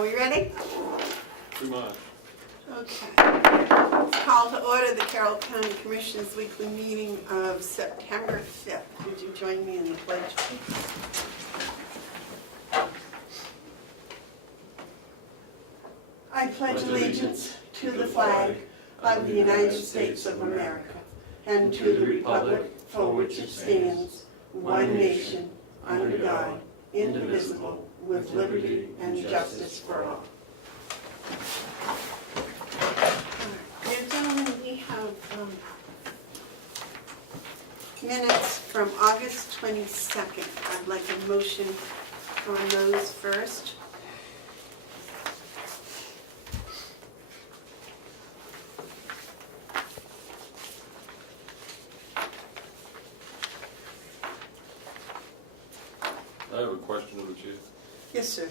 Are we ready? Pretty much. Okay. Let's call to order the Carroll County Commissioners' weekly meeting of September 5th. Would you join me in the pledge, please? I pledge allegiance to the flag of the United States of America and to the republic for which it stands, one nation, under God, indivisible, with liberty and justice for all. Dear gentlemen, we have minutes from August 22nd. I'd like a motion on those first. I have a question of the chief. Yes, sir.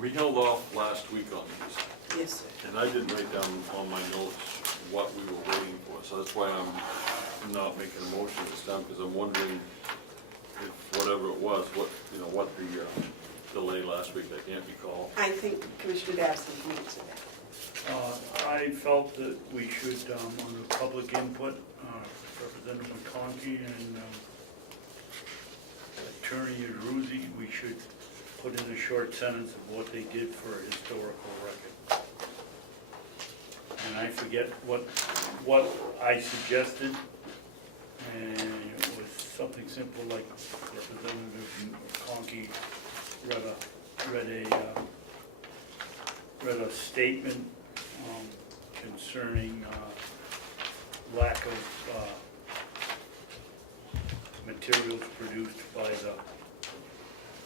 We held off last week on these, Yes, sir. and I didn't write down on my notes what we were waiting for, so that's why I'm not making a motion this time, because I'm wondering if whatever it was, what the delay last week, I can't recall. I think Commissioner Babson can answer that. I felt that we should, under public input, Representative McConkey and Attorney Aruzi, we should put in a short sentence of what they did for a historical record. And I forget what I suggested, and it was something simple like Representative McConkey read a statement concerning lack of materials produced by the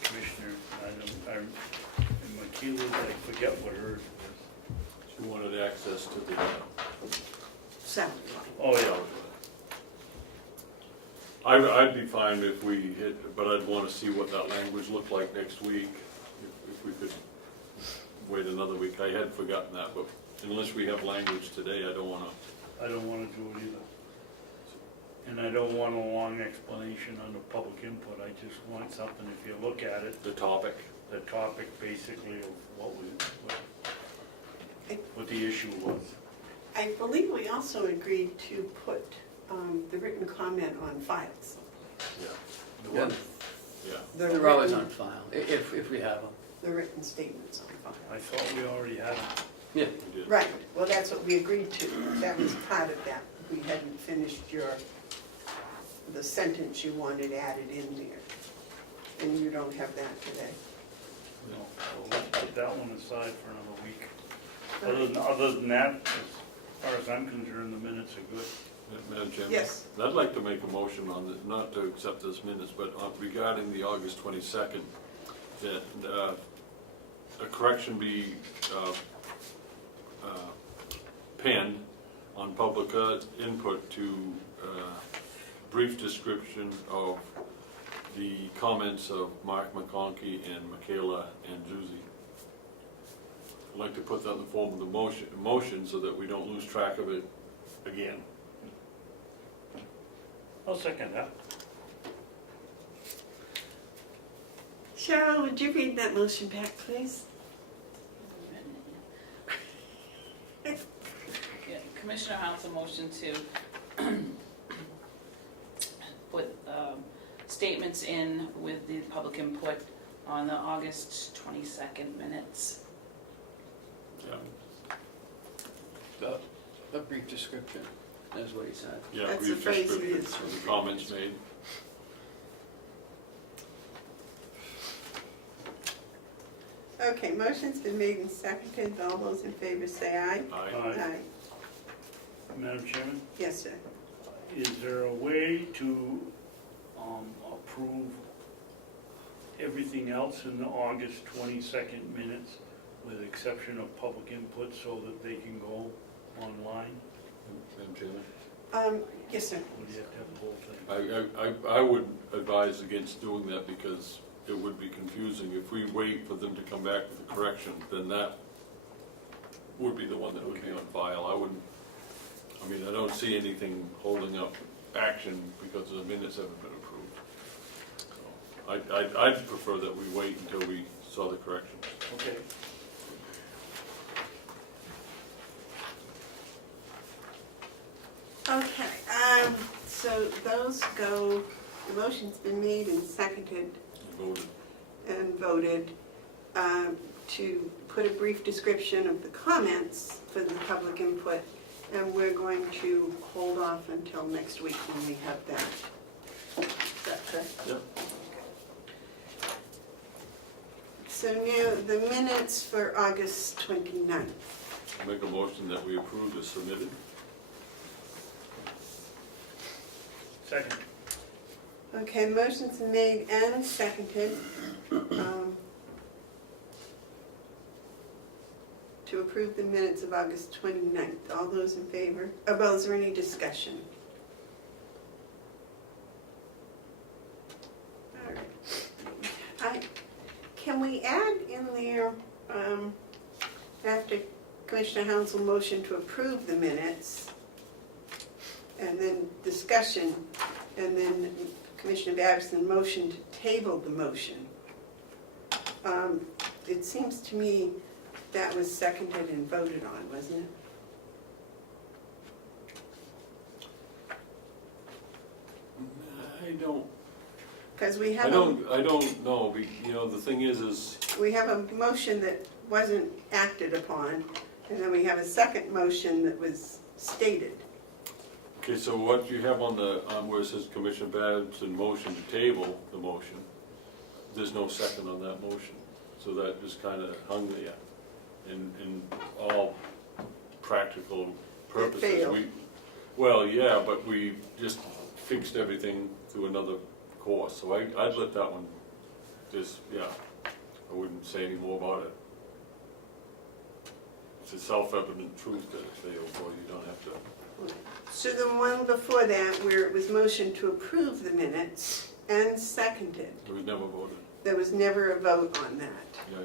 commissioner. And Makila's, I forget what hers was. She wanted access to the, Sound. Oh, yeah. I'd be fine if we hit, but I'd want to see what that language looked like next week, if we could wait another week. I had forgotten that, but unless we have language today, I don't want to. I don't want to do it either. And I don't want a long explanation on the public input. I just want something, if you look at it, The topic. the topic basically of what the issue was. I believe we also agreed to put the written comment on files. Yeah. Yeah, Yeah. they're always on file, if we have them. The written statements on file. I thought we already had it. Yeah. We did. Right, well, that's what we agreed to. That was part of that. We hadn't finished the sentence you wanted added in there. And you don't have that today. No, so let's put that one aside for another week. Other than that, as far as I'm concerned, the minutes are good. Madam Chairman? Yes. I'd like to make a motion on the, not to accept this minutes, but regarding the August 22nd, that a correction be penned on public input to brief description of the comments of Mark McConkey and Michaela and Juzi. I'd like to put that in the form of the motion so that we don't lose track of it again. I'll second that. Cheryl, would you read that motion back, please? Yeah, Commissioner Hounsell motion to put statements in with the public input on the August 22nd minutes. Yeah. A brief description, is what he said. Yeah, That's brief the phrase we description use. of the comments made. Okay, motion's been made and seconded. All those in favor say aye. Aye. Aye. Madam Chairman, Yes, sir. is there a way to approve everything else in the August 22nd minutes with exception of public input so that they can go online? Madam Chairman? Yes, sir. Or do you have to have the whole thing? I would advise against doing that because it would be confusing. If we wait for them to come back with a correction, then that would be the one that would be on file. I don't see anything holding up action because the minutes haven't been approved. So I'd prefer that we wait until we saw the corrections. Okay. Okay, so those go, the motion's been made and seconded Voted. and voted to put a brief description of the comments for the public input, and we're going to hold off until next week when we have that. Is that correct? Yep. So now, the minutes for August 29th. I'll make a motion that we approve as submitted. Second. Okay, motion's made and seconded to approve the minutes of August 29th. All those in favor? Well, is there any discussion? All right. Can we add in there, after Commissioner Hounsell motion to approve the minutes, and then discussion, and then Commissioner Babson motion to table the motion? It seems to me that was seconded and voted on, wasn't it? I don't, Because we I have don't know, you know, the thing is, we have a motion that wasn't acted upon, and then we have a second motion that was stated. okay, so what you have on the, where it says Commissioner Babson motion to table the motion, there's no second on that motion. So that just kind of hung there. In all practical purposes. failed. Well, yeah, but we just fixed everything through another course. So I'd let that one just, yeah, I wouldn't say any more about it. It's a self-evident truth that it failed, so you don't have to. So the one before that, where it was motion to approve the minutes and seconded, It was never voted. there was never a vote on that. Yeah.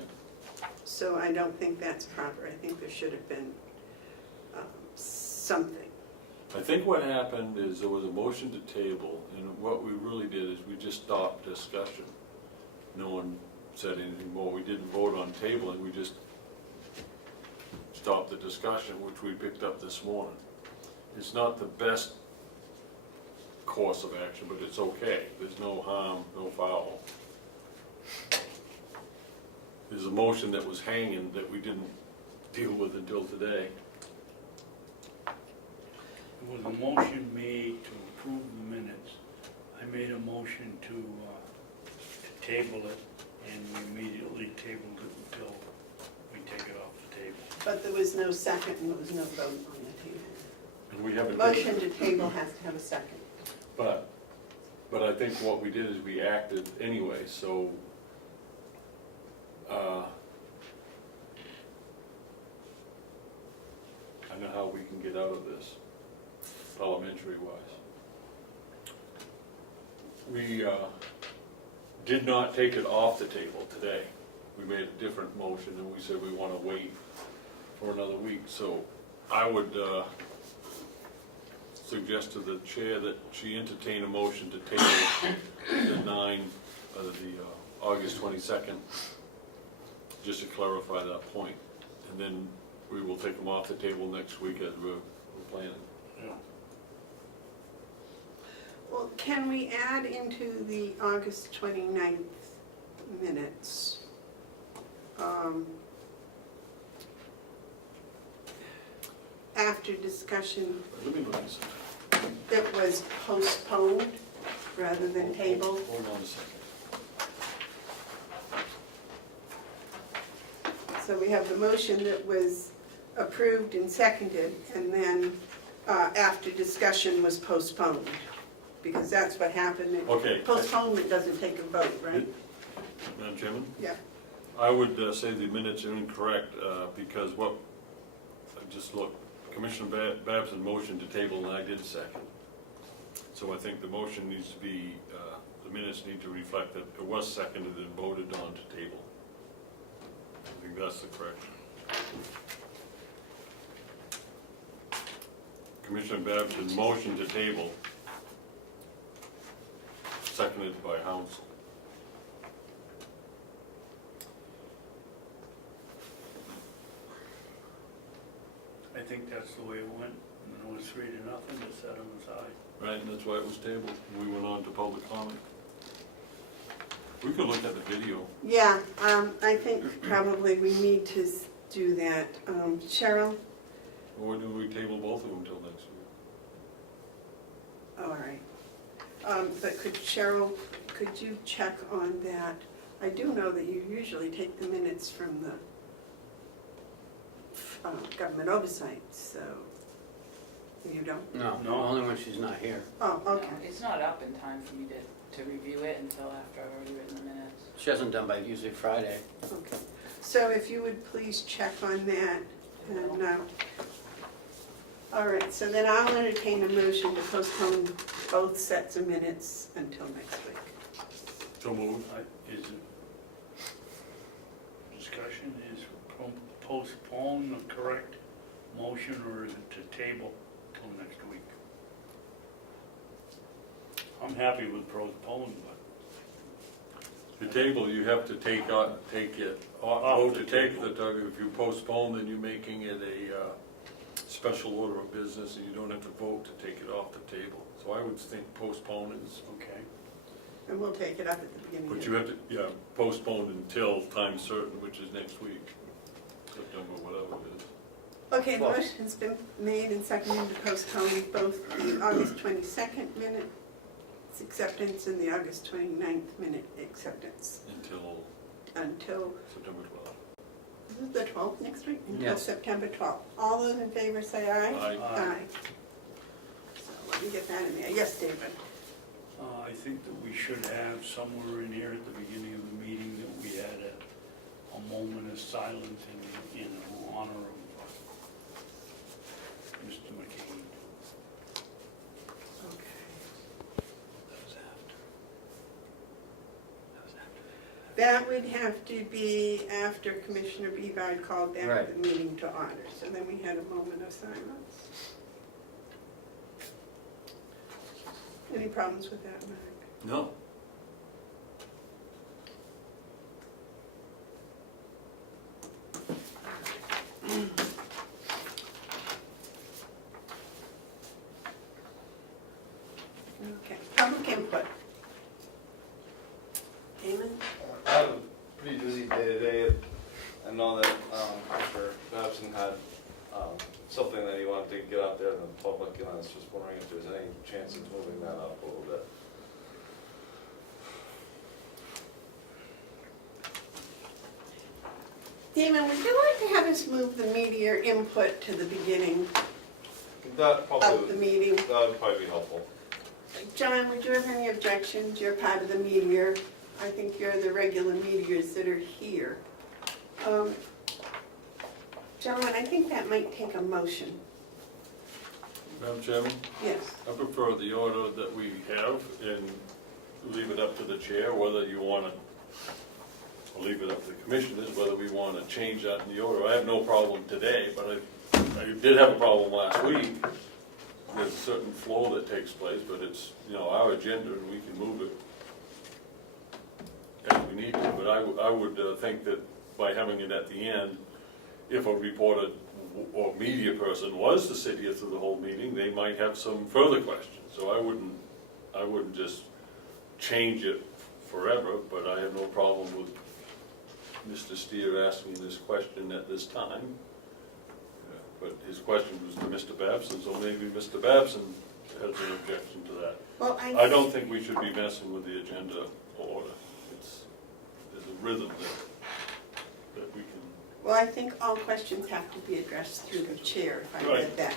So I don't think that's proper. I think there should have been something. I think what happened is there was a motion to table, and what we really did is we just stopped discussion. No one said anything more. We didn't vote on tabling, we just stopped the discussion, which we picked up this morning. It's not the best course of action, but it's okay. There's no harm, no foul. There's a motion that was hanging that we didn't deal with until today. There was a motion made to approve the minutes. I made a motion to table it, and we immediately tabled it until we take it off the table. But there was no second and there was no vote on the table. And we haven't. Motion to table has to have a second. But I think what we did is we acted anyway, so, I know how we can get out of this, parliamentary-wise. We did not take it off the table today. We made a different motion, and we said we want to wait for another week. So I would suggest to the chair that she entertain a motion to table the August 22nd, just to clarify that point. And then we will take them off the table next week as we're planning. Yeah. Well, can we add into the August 29th minutes? After discussion, Let me look at something. that was postponed rather than tabled. Hold on a second. So we have the motion that was approved and seconded, and then after discussion was postponed, because that's what happened. Okay. Postponement doesn't take a vote, right? Madam Chairman? Yeah. I would say the minutes are incorrect, because what, I just looked, Commissioner Babson motioned to table and I did second. So I think the motion needs to be, the minutes need to reflect that it was seconded and voted on to table. I think that's the correction. Commissioner Babson motioned to table, seconded by Hounsell. I think that's the way it went in the it was 3-0 to set them aside. Right, and that's why it was tabled. We went on to public comment. We could look at the video. Yeah, I think probably we need to do that. Cheryl? Or do we table both of them till next week? All right. But Cheryl, could you check on that? I do know that you usually take the minutes from the government oversight, so you don't? No, No. only when she's not here. Oh, okay. No, it's not up in time for me to review it until after I've already written the minutes. She hasn't done by usually Friday. Okay. So if you would please check on that. And, all right, so then I'll entertain a motion to postpone both sets of minutes until next week. So moved. Is it, discussion is postpone the correct motion, or is it to table till next week? I'm happy with postpone, but The table, you have to take it, vote to take the, if you postpone, then you're making it a special order of business, and you don't have to vote to take it off the table. So I would think postpone is, okay. And we'll take it up at the beginning. but you have to, yeah, postpone until time certain, which is next week, September, whatever it is. Okay, the motion's been made and seconded to postpone both the August 22nd minute acceptance and the August 29th minute acceptance until, September 12th. is it the 12th next week? Until Yes. September 12th. All those in favor say aye. Aye. So let me get that in there. Yes, David? I think that we should have somewhere in here at the beginning of the meeting that we had a moment of silence in honor of Mr. McCain. Okay. That was after. That would have to be after Commissioner Bevard called back Right. the meeting to order. So then we had a moment of silence. Any problems with that, Mark? No. Okay, public input. Damon? I have a pretty busy day today. I know that Mr. Babson had something that he wanted to get out there in the public, and I was just wondering if there's any chance of moving that up a little bit. Damon, would you like to have us move the media input to the beginning That of the probably, meeting? that would probably be helpful. John, would you have any objections? You're part of the meteor. I think you're the regular meteors that are here. John, I think that might take a motion. Madam Chairman, Yes. I prefer the order that we have and leave it up to the chair whether you want to, or leave it up to the commissioners whether we want to change that in the order. I have no problem today, but I did have a problem last week. There's a certain flow that takes place, but it's, our agenda and we can move it as we need to. But I would think that by having it at the end, if a reporter or media person was to sit here through the whole meeting, they might have some further questions. So I wouldn't just change it forever, but I have no problem with Mr. Steer asking this question at this time. But his question was to Mr. Babson, so maybe Mr. Babson has an objection to that. Well, I don't think we should be messing with the agenda order. There's a rhythm that we can. Well, I think all questions have to be addressed through the chair, if I read Right. that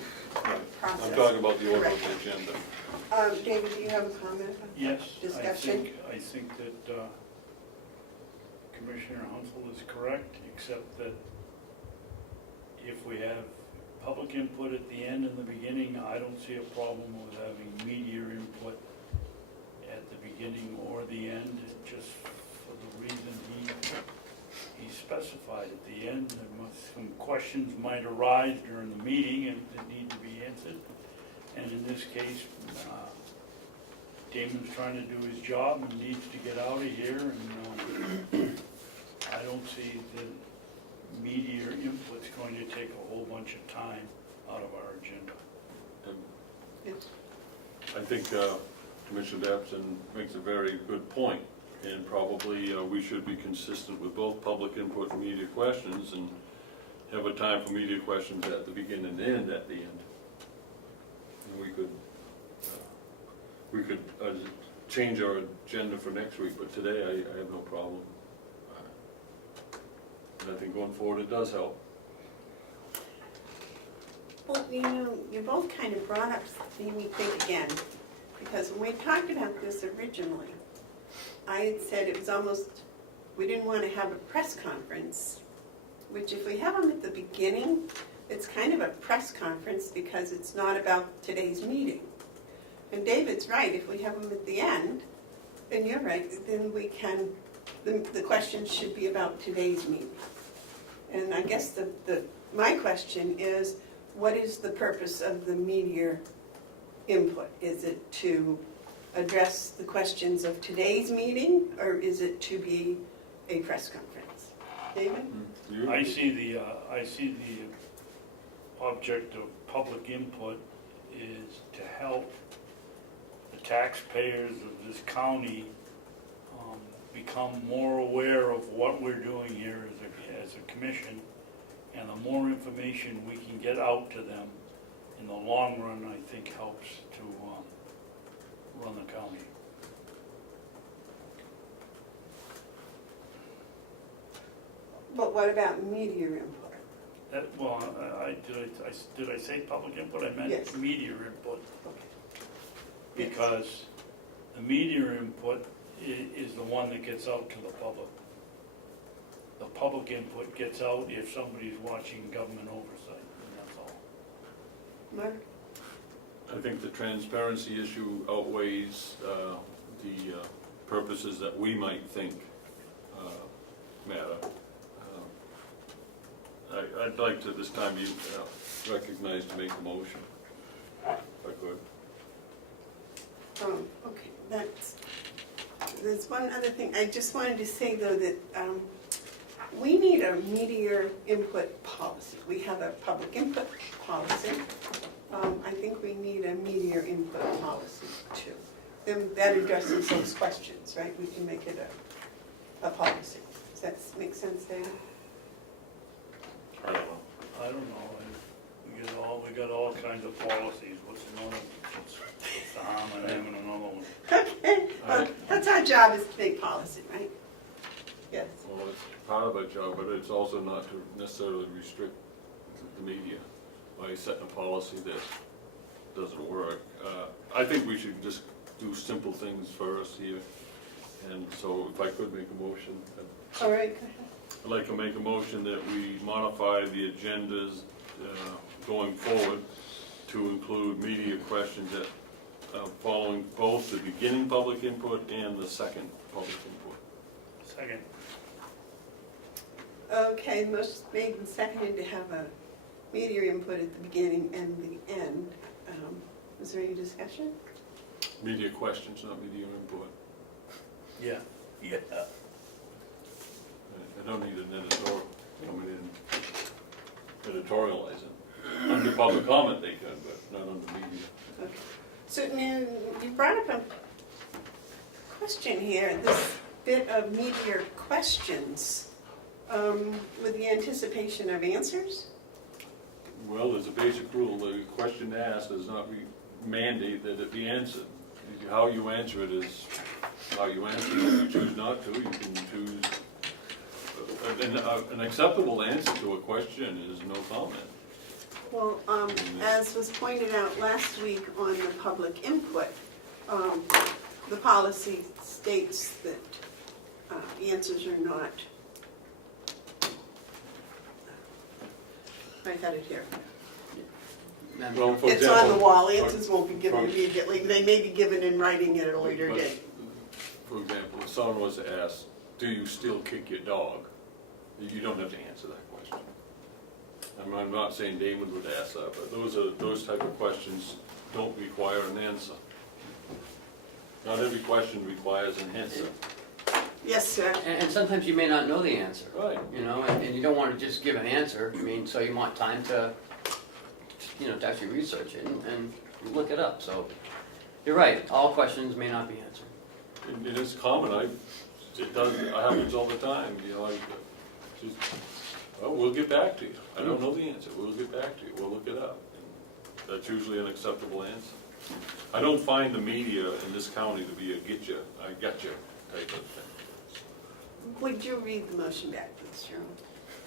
process. I'm talking about the order of the agenda. David, do you have a comment? Yes, Discussion? I think that Commissioner Hounsell is correct, except that if we have public input at the end and the beginning, I don't see a problem with having media input at the beginning or the end, just for the reason he specified at the end. Some questions might arise during the meeting and that need to be answered. And in this case, Damon's trying to do his job and needs to get out of here, and I don't see the media input's going to take a whole bunch of time out of our agenda. I think Commissioner Babson makes a very good point, and probably we should be consistent with both public input and media questions, and have a time for media questions at the beginning and at the end. And we could change our agenda for next week, but today I have no problem. And I think going forward it does help. Well, you know, you both kind of brought up, made me think again, because when we talked about this originally, I had said it was almost, we didn't want to have a press conference, which if we have them at the beginning, it's kind of a press conference because it's not about today's meeting. And David's right, if we have them at the end, then you're right, then we can, the questions should be about today's meeting. And I guess my question is, what is the purpose of the media input? Is it to address the questions of today's meeting, or is it to be a press conference? David? I see the object of public input is to help the taxpayers of this county become more aware of what we're doing here as a commission, and the more information we can get out to them in the long run, I think helps to run the county. But what about media input? Did I say public input? I meant Yes. media input. Okay. Because the media input is the one that gets out to the public. The public input gets out if somebody's watching government oversight, and that's all. Mark? I think the transparency issue outweighs the purposes that we might think matter. I'd like to this time be recognized to make a motion, if I could. Okay, there's one other thing. I just wanted to say though that we need a media input policy. We have a public input policy. I think we need a media input policy too. Then that addresses those questions, right? We can make it a policy. Does that make sense, David? I don't know. I don't know, we got all kinds of policies, what's another, what's the harm in having another one? Okay, well, that's our job, is to make policy, right? Yes. Well, it's part of our job, but it's also not to necessarily restrict the media by setting a policy that doesn't work. I think we should just do simple things first here. And so if I could make a motion. All right, go ahead. I'd like to make a motion that we modify the agendas going forward to include media questions that following both the beginning public input and the second public input. Second. Okay, motion made and seconded to have a media input at the beginning and the end. Is there any discussion? Media questions, not media input. Yeah. I don't need an editorial coming in, editorializing. Under public comment they can, but not under media. Okay. So now you brought up a question here, this bit of media questions with the anticipation of answers? Well, there's a basic rule, the question asked does not mandate that it be answered. How you answer it is how you answer it. If you choose not to, you can choose. An acceptable answer to a question is no comment. Well, as was pointed out last week on the public input, the policy states that answers are not, I got it here. Well, for It's example, on the wall, answers won't be given immediately, they may be given in writing at a later but, date. For example, if someone was asked, do you still kick your dog? You don't have to answer that question. I'm not saying Damon would ask that, but those type of questions don't require an answer. Not every question requires an answer. Yes, sir. And sometimes you may not know the answer. Right. You know, and you don't want to just give an answer. I mean, so you want time to, to actually research it. And look it up, so. You're right, all questions may not be answered. It is common, it happens all the time, you know, just, well, we'll get back to you. I don't know the answer, we'll get back to you, we'll look it up. And that's usually an acceptable answer. I don't find the media in this county to be a I gotcha type of thing. Would you read the motion back, please, Cheryl?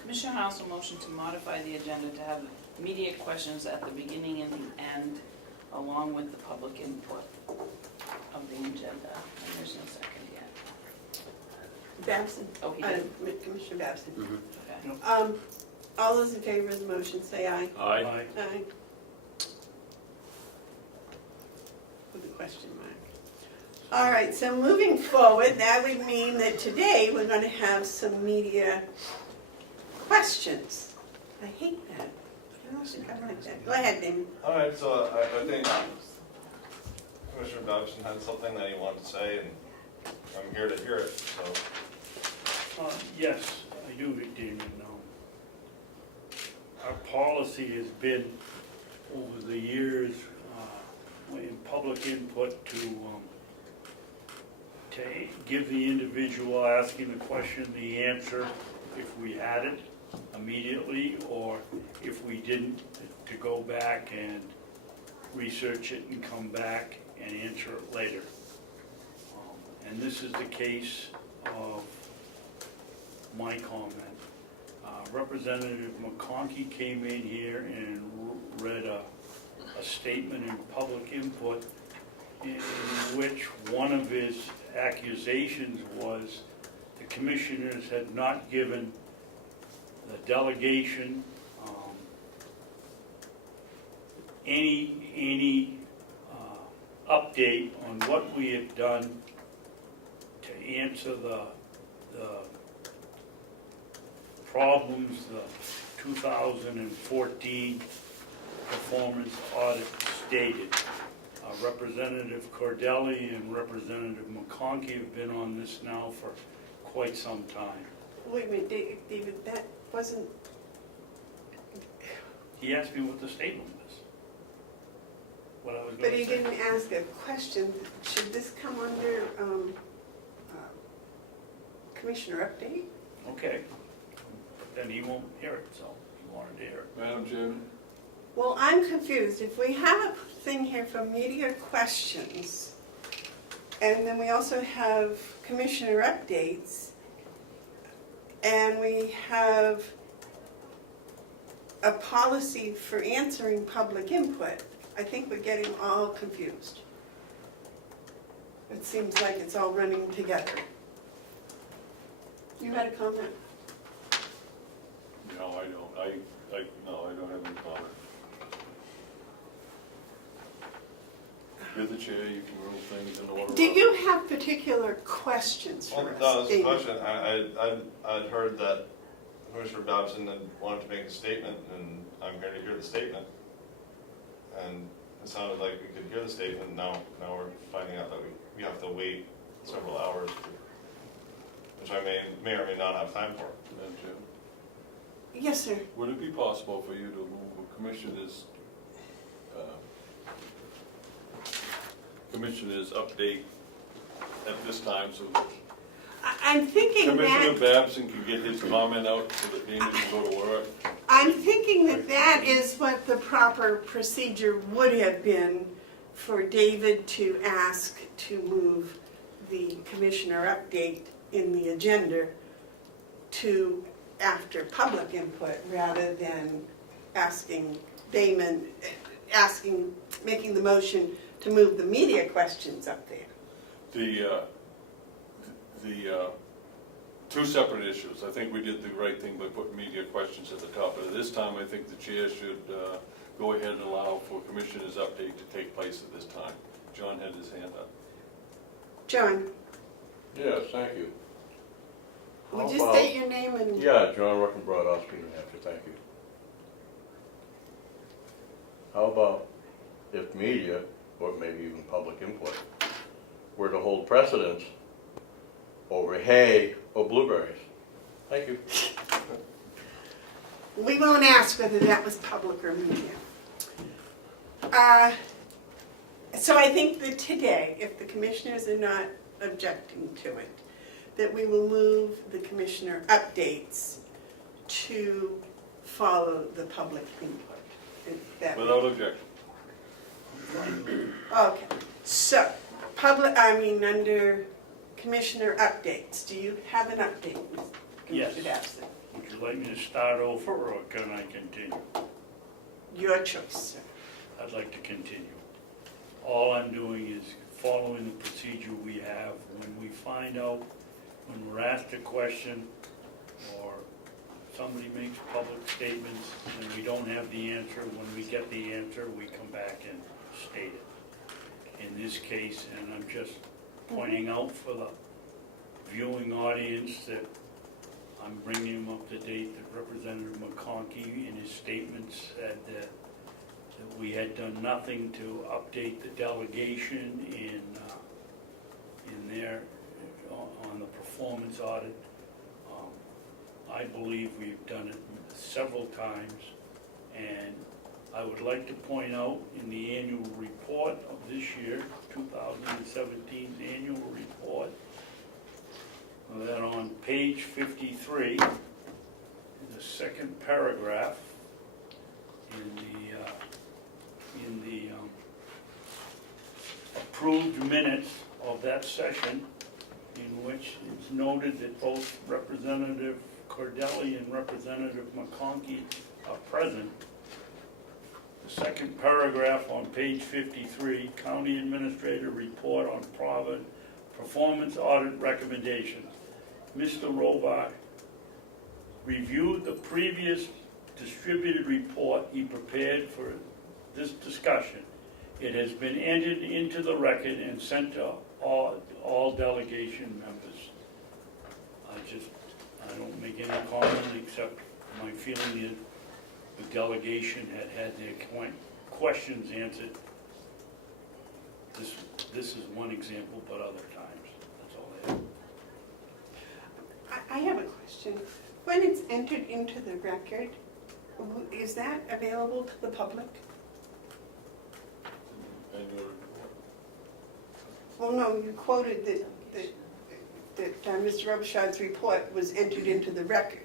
Commissioner Hounsell motioned to modify the agenda to have immediate questions at the beginning and the end, along with the public input of the agenda. And there's no second yet. Babson? Oh, he did. Commissioner Babson. Okay. All those in favor of the motion, say aye. Aye. Aye. With a question mark. All right, so moving forward, that would mean that today we're going to have some media questions. I hate that. I don't think I like that. Go ahead, Damon. All right, so I think Commissioner Babson had something that he wanted to say, and I'm here to hear it, so. Yes, I do, Damon. Our policy has been, over the years, in public input to give the individual asking the question the answer if we had it immediately, or if we didn't, to go back and research it and come back and answer it later. And this is the case of my comment. Representative McConkey came in here and read a statement in public input in which one of his accusations was the commissioners had not given the delegation any update on what we had done to answer the problems the 2014 performance audit stated. Representative Cordelli and Representative McConkey have been on this now for quite some time. Wait a minute, David, that wasn't... He asked me what the statement was. What I was But going to he say. didn't ask a question. Should this come under Commissioner update? Okay. But then he won't hear it, so he wanted to hear it. Madam Chairman? Well, I'm confused. If we have a thing here for media questions, and then we also have commissioner updates, and we have a policy for answering public input, I think we're getting all confused. It seems like it's all running together. You had a comment? No, I don't. No, I don't have any comment. You're the chair, you can rule things in order. Do you have particular questions Well, for us? that was the David? question. I'd heard that Commissioner Babson had wanted to make a statement, and I'm here to hear the statement. And it sounded like we could hear the statement. Now we're finding out that we have to wait several hours, which I may or may not have time for. Madam Chairman? Yes, sir. Would it be possible for you to move a commissioner's update at this time so that I'm thinking Commissioner that, Babson can get his comment out so that Damon can go to work? I'm thinking that that is what the proper procedure would have been for David to ask to move the commissioner update in the agenda to after public input, rather than asking Damon, making the motion to move the media questions up there. The two separate issues. I think we did the right thing by putting media questions at the top. But at this time, I think the chair should go ahead and allow for commissioner's update to take place at this time. John had his hand up. John, Yes, thank you. would How you about- state your name and... Yeah, John Ruckenbrod, Ossipee, New Hampshire, thank you. How about if media, or maybe even public input, were to hold precedence over hay or blueberries? Thank you. We won't ask whether that was public or media. So I think that today, if the commissioners are not objecting to it, that we will move the commissioner updates to follow the public input. Is that- Without objection. Okay, so, under commissioner updates, do you have an update, Yes. Mr. Babson? Would you like me to start over, or can I continue? Your choice, sir. I'd like to continue. All I'm doing is following the procedure we have. When we find out, when we're asked a question, or somebody makes public statements, and we don't have the answer, when we get the answer, we come back and state it. In this case, and I'm just pointing out for the viewing audience that I'm bringing him up to date, that Representative McConkey in his statement said that we had done nothing to update the delegation in their, on the performance audit. I believe we've done it several times, and I would like to point out in the annual report of this year, 2017 annual report, that on page 53, in the second paragraph, in the approved minutes of that session, in which it's noted that both Representative Cordelli and Representative McConkey are present. The second paragraph on page 53, County Administrator Report on Performance Audit Recommendations. Mr. Rovak reviewed the previous distributed report he prepared for this discussion. It has been entered into the record and sent to all delegation members. I don't make any comment except my feeling is the delegation had their questions answered. This is one example, but other times. That's all I have. I have a question. When it's entered into the record, is that available to the public? Annual report. Well, no, you quoted that Mr. Robichaud's report was entered into the record.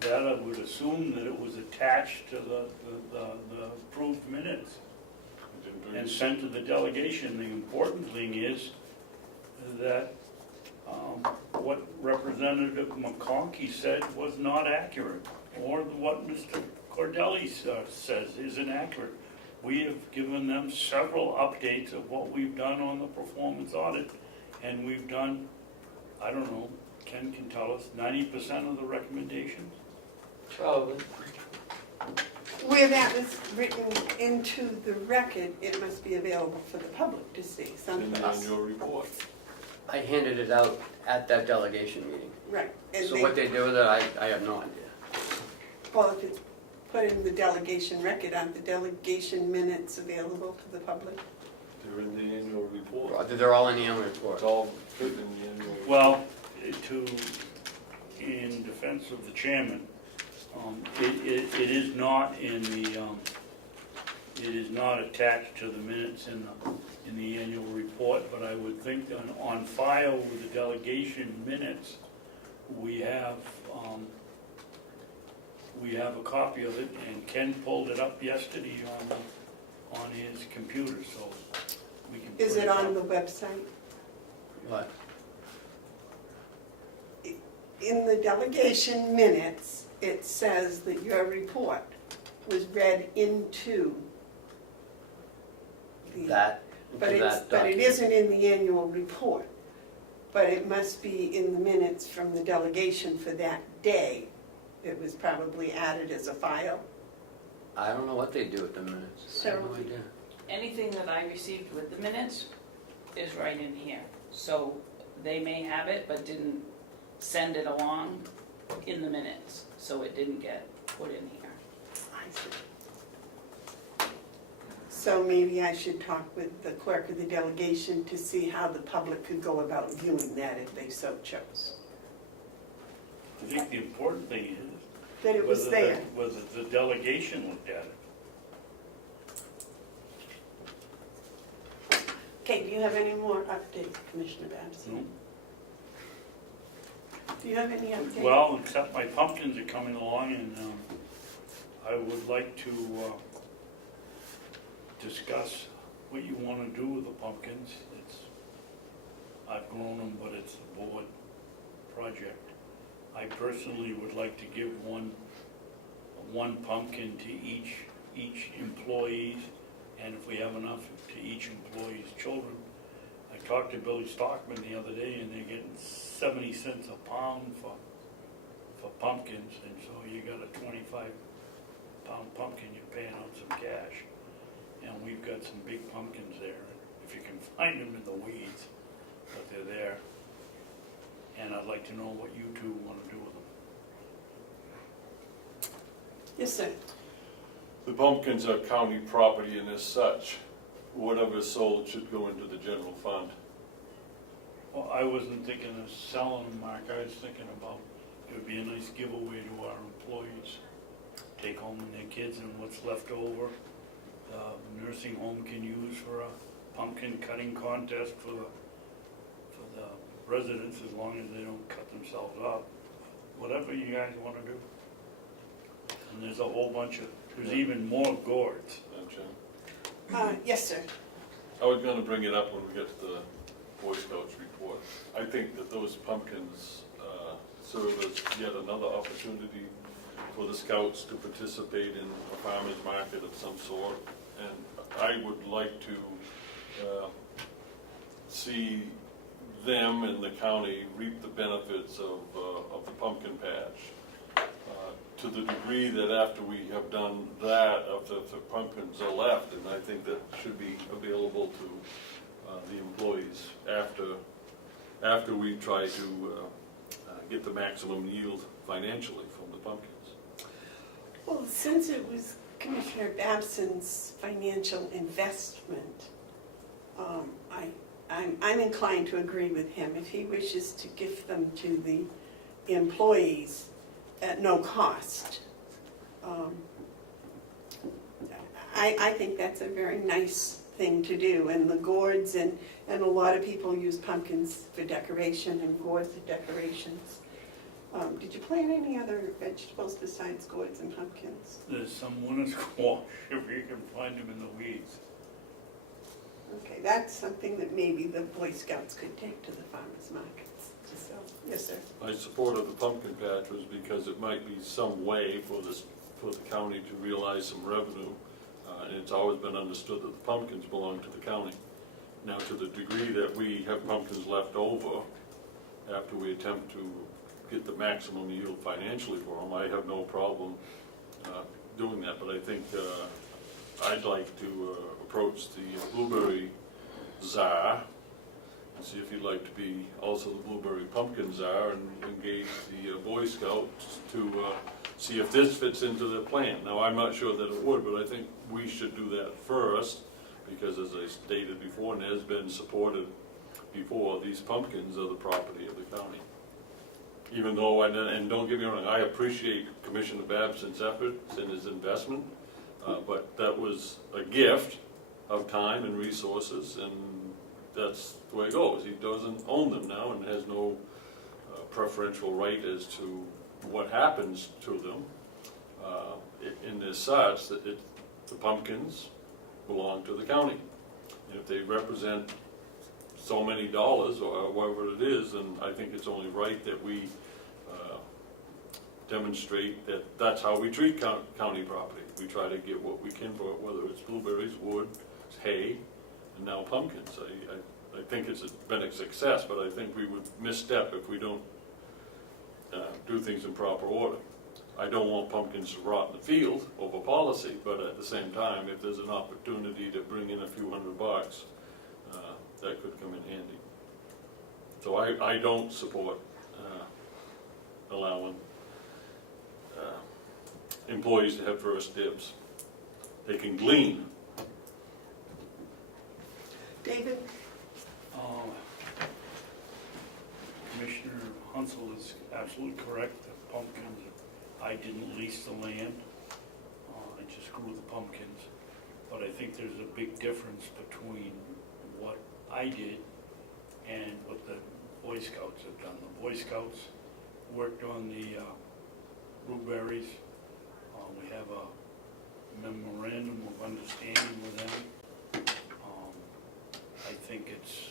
That I would assume that it was attached to the approved minutes and sent to the delegation. The important thing is that what Representative McConkey said was not accurate, or what Mr. Cordelli says isn't accurate. We have given them several updates of what we've done on the performance audit, and we've done, I don't know, Ken can tell us, 90% of the recommendations? Probably. Where that was written into the record, it must be available for the public to see, some In of the us. annual report. I handed it out at that delegation meeting. Right. And So what they do with it, I have no idea. well, if it's put in the delegation record, aren't the delegation minutes available to the public? They're in the annual report. They're all in the annual report. It's all put in the annual report. Well, in defense of the chairman, it is not in the, it is not attached to the minutes in the annual report, but I would think that on file with the delegation minutes, we have a copy of it, and Ken pulled it up yesterday on his computer, so we can put Is it on up. the website? What? In the delegation minutes, it says that your report was read into the... That, But into it's, that but it document. isn't in the annual report. But it must be in the minutes from the delegation for that day. It was probably added as a file. I don't know what they do with the minutes. I have no So- idea. Anything that I received with the minutes is right in here. So they may have it, but didn't send it along in the minutes, so it didn't get put in here. I see. So maybe I should talk with the clerk of the delegation to see how the public could go about viewing that if they so chose. I think the important thing is That it was there. whether the delegation looked at it. do you have any more updates, Commissioner Babson? Do you have any updates? Well, except my pumpkins are coming along, and I would like to discuss what you want to do with the pumpkins. I've grown them, but it's a board project. I personally would like to give one pumpkin to each employee, and if we have enough, to each employee's children. I talked to Billy Stockman the other day, and they're getting 70 cents a pound for pumpkins, and so you got a 25-pound pumpkin, you're paying out some cash. And we've got some big pumpkins there, if you can find them in the weeds, but they're there. And I'd like to know what you two want to do with them. Yes, sir. The pumpkins are county property, and as such, whatever is sold should go into the general fund. Well, I wasn't thinking of selling them, Mark. I was thinking about, it would be a nice giveaway to our employees. Take home their kids and what's left over. The nursing home can use for a pumpkin cutting contest for the residents, as long as they don't cut themselves up. Whatever you guys want to do. And there's a whole bunch of, there's even more gourds. Jim? Yes, sir. I was gonna bring it up when we get to the Boy Scouts report. I think that those pumpkins serve as yet another opportunity for the Scouts to participate in a farmer's market of some sort. And I would like to see them and the county reap the benefits of the pumpkin patch. To the degree that after we have done that, if the pumpkins are left, and I think that should be available to the employees after we try to get the maximum yield financially from the pumpkins. Well, since it was Commissioner Babson's financial investment, I'm inclined to agree with him. If he wishes to gift them to the employees at no cost, I think that's a very nice thing to do. And the gourds, and a lot of people use pumpkins for decoration and gourds for decorations. Did you plant any other vegetables besides gourds and pumpkins? There's some winter squash, if you can find them in the weeds. Okay, that's something that maybe the Boy Scouts could take to the farmers markets to sell. Yes, sir. My support of the pumpkin patch was because it might be some way for the county to realize some revenue. And it's always been understood that the pumpkins belong to the county. Now, to the degree that we have pumpkins left over after we attempt to get the maximum yield financially for them, I have no problem doing that. But I think I'd like to approach the blueberry czar and see if he'd like to be also the blueberry pumpkin czar, and engage the Boy Scouts to see if this fits into the plan. Now, I'm not sure that it would, but I think we should do that first, because as I stated before, and has been supported before, these pumpkins are the property of the county. Even though, and don't get me wrong, I appreciate Commissioner Babson's efforts and his investment, but that was a gift of time and resources, and that's the way it goes. He doesn't own them now and has no preferential right as to what happens to them. In this such that the pumpkins belong to the county. And if they represent so many dollars or whatever it is, then I think it's only right that we demonstrate that that's how we treat county property. We try to get what we can for it, whether it's blueberries, wood, hay, and now pumpkins. I think it's been a success, but I think we would misstep if we don't do things in proper order. I don't want pumpkins to rot in the field over policy, but at the same time, if there's an opportunity to bring in a few $100, that could come in handy. So I don't support allowing employees to have first dibs. They can glean. David? Commissioner Hounsell is absolutely correct. The pumpkins, I didn't lease the land. I just grew the pumpkins. But I think there's a big difference between what I I did and what the Boy Scouts have done. The Boy Scouts worked on the blueberries. We have a memorandum of understanding with them. I think it's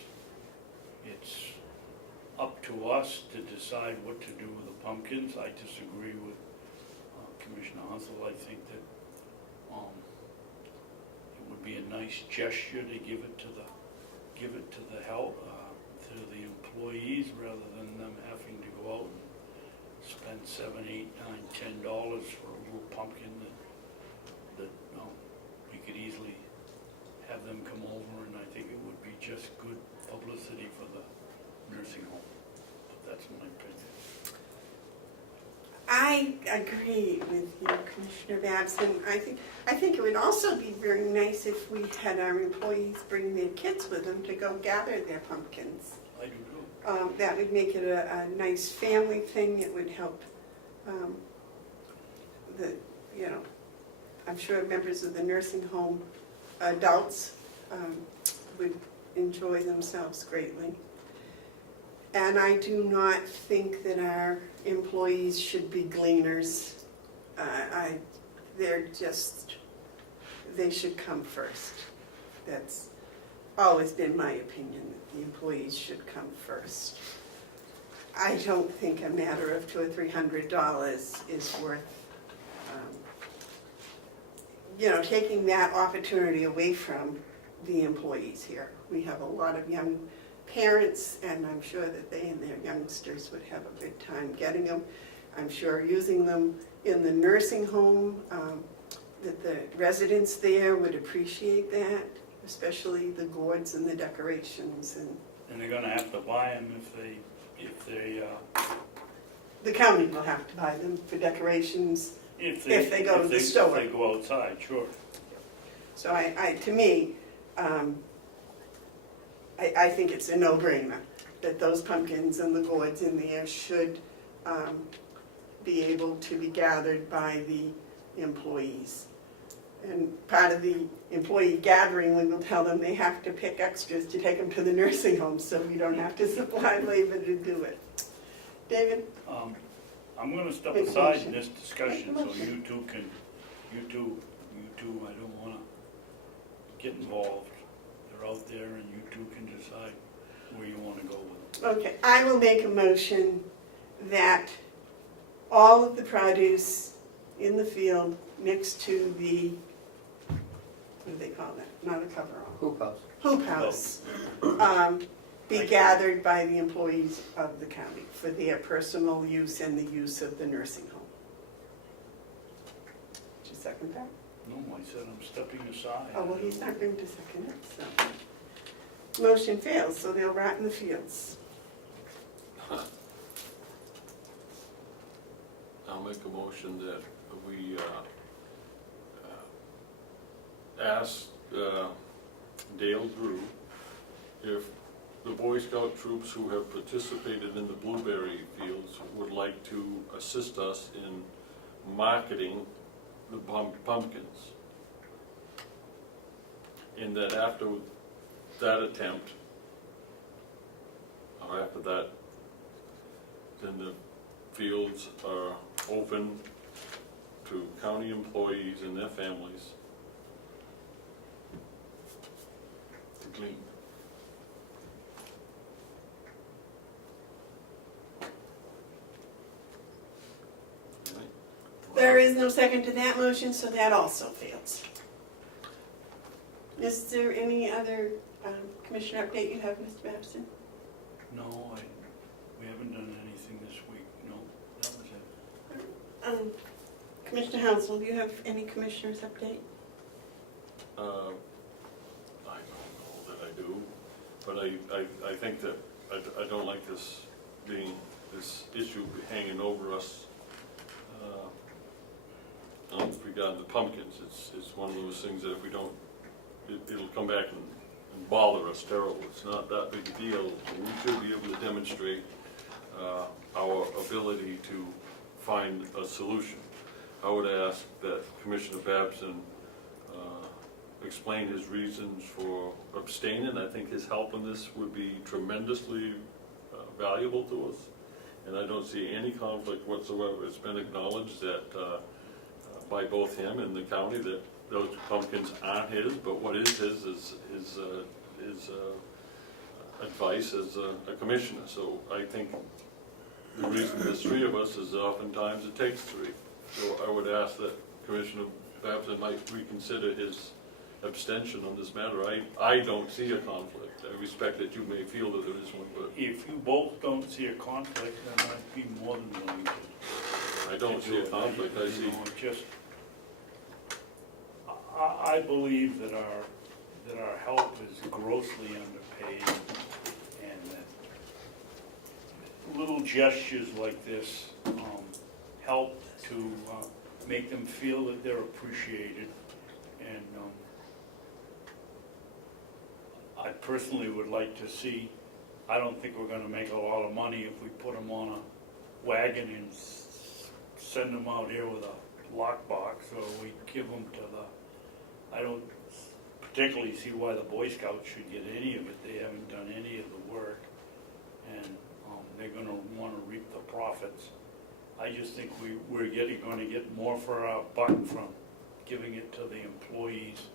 up to us to decide what to do with the pumpkins. I disagree with Commissioner Hounsell. I think that it would be a nice gesture to give it to the help, to the employees, rather than them having to go out and spend $7, $8, $9, $10 for a little pumpkin that we could easily have them come over, and I think it would be just good publicity for the nursing home. But that's my opinion. I agree with you, Commissioner Babson. I think it would also be very nice if we had our employees bring their kids with them to go gather their pumpkins. I do too. That would make it a nice family thing. It would help I'm sure members of the nursing home, adults, would enjoy themselves greatly. And I do not think that our employees should be gleaners. They should come first. That's always been my opinion, that the employees should come first. I don't think a matter of $200 or $300 is worth, taking that opportunity away from the employees here. We have a lot of young parents, and I'm sure that they and their youngsters would have a good time getting them. I'm sure using them in the nursing home, that the residents there would appreciate that, especially the gourds and the decorations. And they're gonna have to buy them if they The county will have to buy them for decorations if they go to the store. If they go outside, sure. So to me, I think it's a no-brainer that those pumpkins and the gourds in there should be able to be gathered by the employees. And part of the employee gathering, we will tell them they have to pick extras to take them to the nursing home, so we don't have to supply labor to do it. David? I'm gonna step Make a aside motion. in this discussion, Make a so motion. you two, I don't wanna get involved. They're out there and you two can decide where you wanna go with them. Okay, I will make a motion that all of the produce in the field next to the, what do they call that? Not a coverall. Hoop house. Hoop house, be gathered by the employees of the county for their personal use and the use of the nursing home. Did you second that? No, I said I'm stepping aside. Oh, well, he's not going to second it, so. Motion fails, so they'll rot in the fields. I'll make a motion that we ask Dale Drew if the Boy Scout troops who have participated in the blueberry fields would like to assist us in marketing the pumpkins. And that after that attempt, or after that, then the fields are open to county employees and their families to glean. There is no second to that motion, so that also fails. Is there any other commissioner update you have, Mr. Babson? No, we haven't done anything this week, no, that was it. Commissioner Hounsell, do you have any commissioners update? I don't know that I do, but I think that I don't like this issue hanging over us. Regarding the pumpkins, it's one of those things that if we don't, it'll come back and bother us terrible. It's not that big a deal. We should be able to demonstrate our ability to find a solution. I would ask that Commissioner Babson explain his reasons for abstaining. I think his help in this would be tremendously valuable to us, and I don't see any conflict whatsoever. It's been acknowledged that by both him and the county that those pumpkins aren't his, but what is his is his advice as a commissioner. So I think the reason there's three of us is oftentimes it takes three. So I would ask that Commissioner Babson might reconsider his abstention on this matter. I don't see a conflict. I respect that you may feel that there is one, but If you both don't see a conflict, then I'd be more than willing to. I don't see a conflict. I see. You know, just, I believe that our help is grossly underpaid, and that little gestures like this help to make them feel that they're appreciated. And I personally would like to see, I don't think we're gonna make a lot of money if we put them on a wagon and send them out here with a lockbox, or we give them to the, I don't particularly see why the Boy Scouts should get any of it. They haven't done any of the work, and they're gonna wanna reap the profits. I just think we're gonna get more for our buck from giving it to the employees.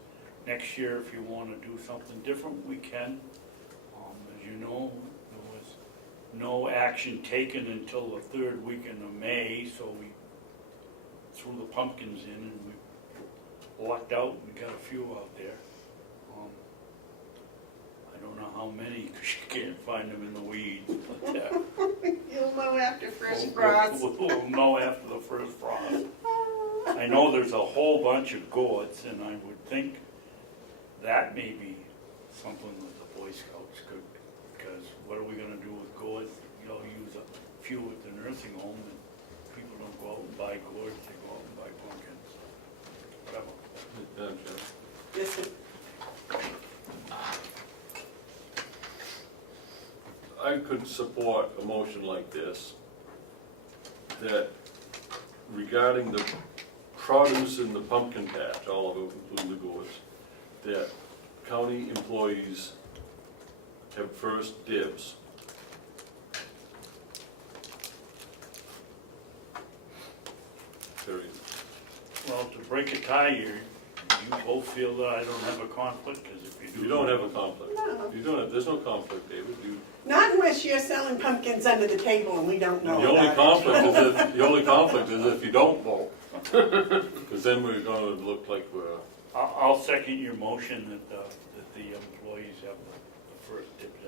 Next year, if you wanna do something different, we can. As you know, there was no action taken until the third weekend of May, so we threw the pumpkins in and we lucked out and got a few out there. I don't know how many, because you can't find them in the weeds. But, You'll know after first frost. We'll know after the first frost. I know there's a whole bunch of gourds, and I would think that may be something that the Boy Scouts could, because what are we gonna do with gourds? You'll use a few at the nursing home, and people don't go out and buy gourds, they go out and buy pumpkins. Whatever. Listen, I could support a motion like this, that regarding the produce in the pumpkin patch, all of it, including the gourds, that county employees have first dibs. Period. Well, to break a tie here, you both feel that I don't have a conflict, because if you do. You don't have a conflict. No. You don't have, there's no conflict, David. You, not unless you're selling pumpkins under the table and we don't know the only about it. conflict is if, the only conflict is if you don't vote. Because then we're gonna look like we're, I'll second your motion that the employees have the first dibs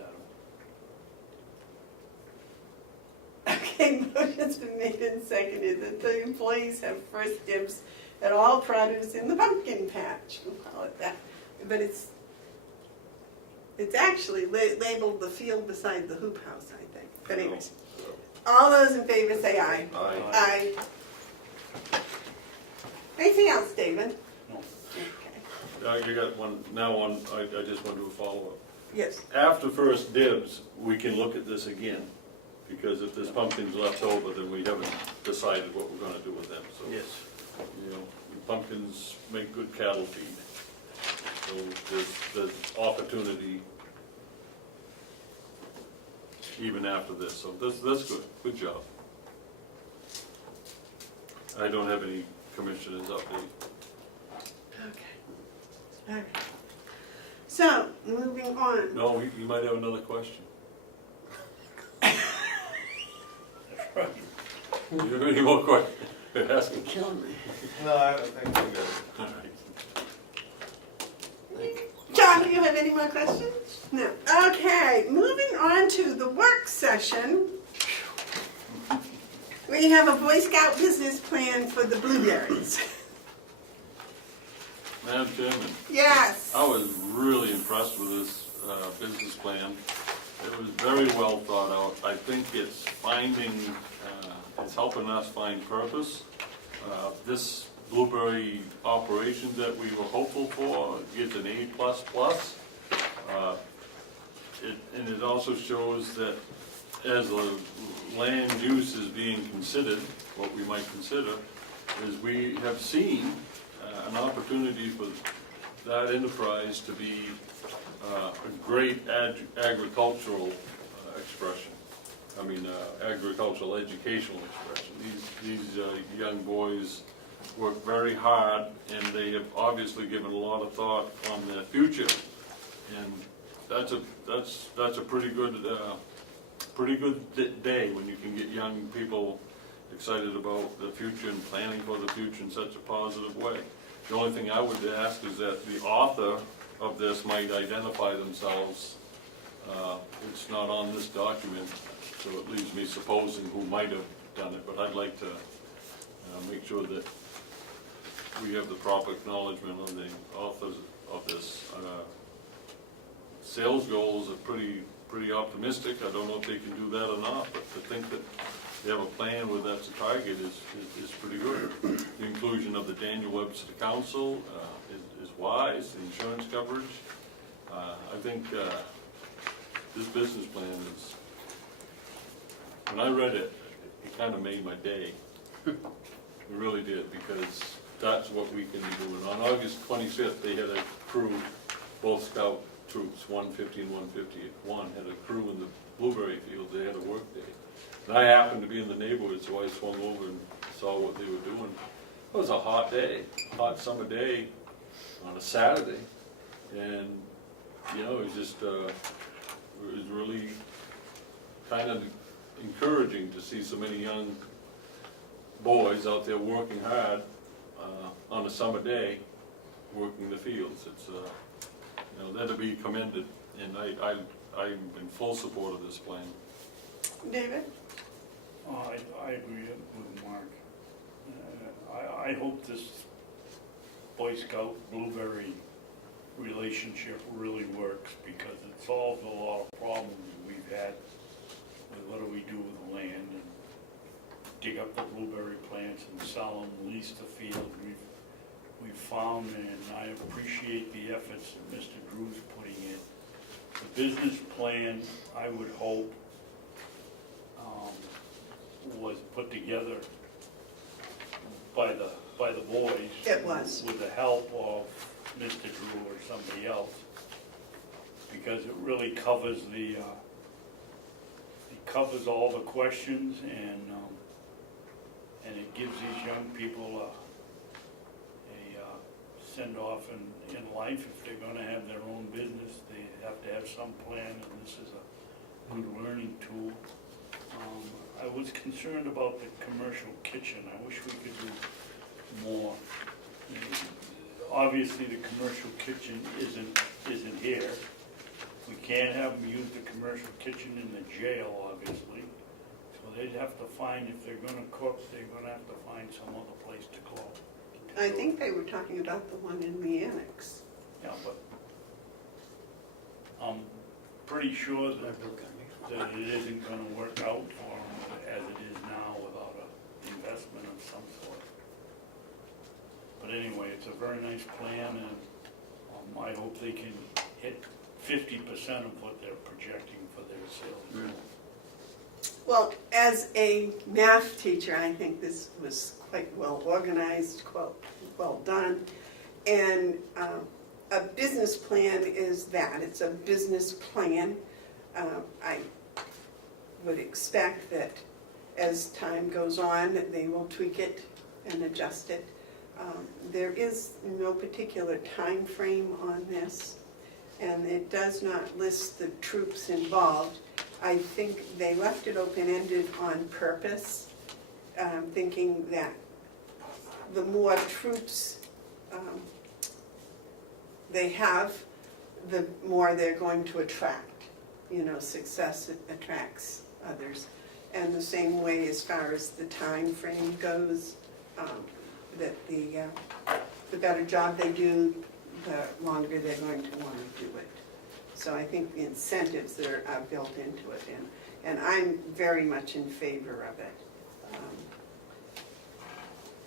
at them. Okay, motion's been made and seconded that the employees have first dibs at all produce in the pumpkin patch. We'll call it that. But it's actually labeled the field beside the hoop house, I think. But anyways, all those in favor say aye. Aye. Aye. Anything else, David? No. Okay. You got one, now on, I just want to do a follow-up. Yes. After first dibs, we can look at this again, because if there's pumpkins left over, then we haven't decided what we're gonna do with them, so. Yes. You know, pumpkins make good cattle feed, so there's opportunity even after this, so that's good, good job. I don't have any commissioners update. Okay. All right. So, moving on. No, you might have another question. That's right. Do you have any more questions? Ask me. Killing me. No, I think we're good. All right. John, do you have any more questions? No. Okay, moving on to the work session. We have a Boy Scout business plan for the blueberries. Madam Chairman, Yes. I was really impressed with this business plan. It was very well thought out. I think it's finding, it's helping us find purpose. This blueberry operation that we were hopeful for gets an A++. And it also shows that as the land use is being considered, what we might consider, is we have seen an opportunity that enterprise to be a great agricultural expression. I mean, agricultural educational expression. These young boys work very hard, and they have obviously given a lot of thought on their future. And that's a pretty good day when you can get young people excited about the future and planning for the future in such a positive way. The only thing I would ask is that the author of this might identify themselves. It's not on this document, so it leaves me supposing who might have done it, but I'd like to make sure that we have the proper acknowledgement on the authors of this. Sales goals are pretty optimistic. I don't know if they can do that or not, but to think that they have a plan where that's a target is pretty good. The inclusion of the Daniel Webster Council is wise, the insurance coverage. I think this business plan is, when I read it, it kind of made my day. It really did, because that's what we can be doing. On August 25th, they had a crew, both scout troops, 150 and 151, had a crew in the blueberry fields. They had a work day. And I happened to be in the neighborhood, so I swung over and saw what they were doing. It was a hot day, hot summer day on a Saturday. And, you know, it was just, it was really kind of encouraging to see so many young boys out there working hard on a summer day, working the fields. It's, you know, they're to be commended, and I'm in full support of this plan. David? I agree with Mark. I hope this Boy Scout Blueberry relationship really works, because it solves a lot of problems we've had with what do we do with the land, and dig up the blueberry plants and sell them, lease the field. We've found, and I appreciate the efforts that Mr. Drew's putting in. The business plan, I would hope, was put together by the boys. It was. With the help of Mr. Drew or somebody else, because it really covers it covers all the questions, and it gives these young people a send off in life. If they're going to have their own business, they have to have some plan, and this is a good learning tool. I was concerned about the commercial kitchen. I wish we could do more. Obviously, the commercial kitchen isn't here. We can't have them use the commercial kitchen in the jail, obviously. So they'd have to find, if they're going to cook, they're going to have to find some other place to cook. I think they were talking about the one in the annex. Yeah, but I'm pretty sure that it isn't going to work out for them as it is now without an investment of some sort. But anyway, it's a very nice plan, and I hope they can hit 50% of what they're projecting for their sales. Well, as a math teacher, I think this was quite well organized, quite well done. And a business plan is that. It's a business plan. I would expect that as time goes on, they will tweak it and adjust it. There is no particular time frame on this, and it does not list the troops involved. I think they left it open-ended on purpose, thinking that the more troops they have, the more they're going to attract. You know, success attracts others. And the same way as far as the time frame goes, that the better job they do, the longer they're going to want to do it. So I think the incentives that are built into it, and I'm very much in favor of it.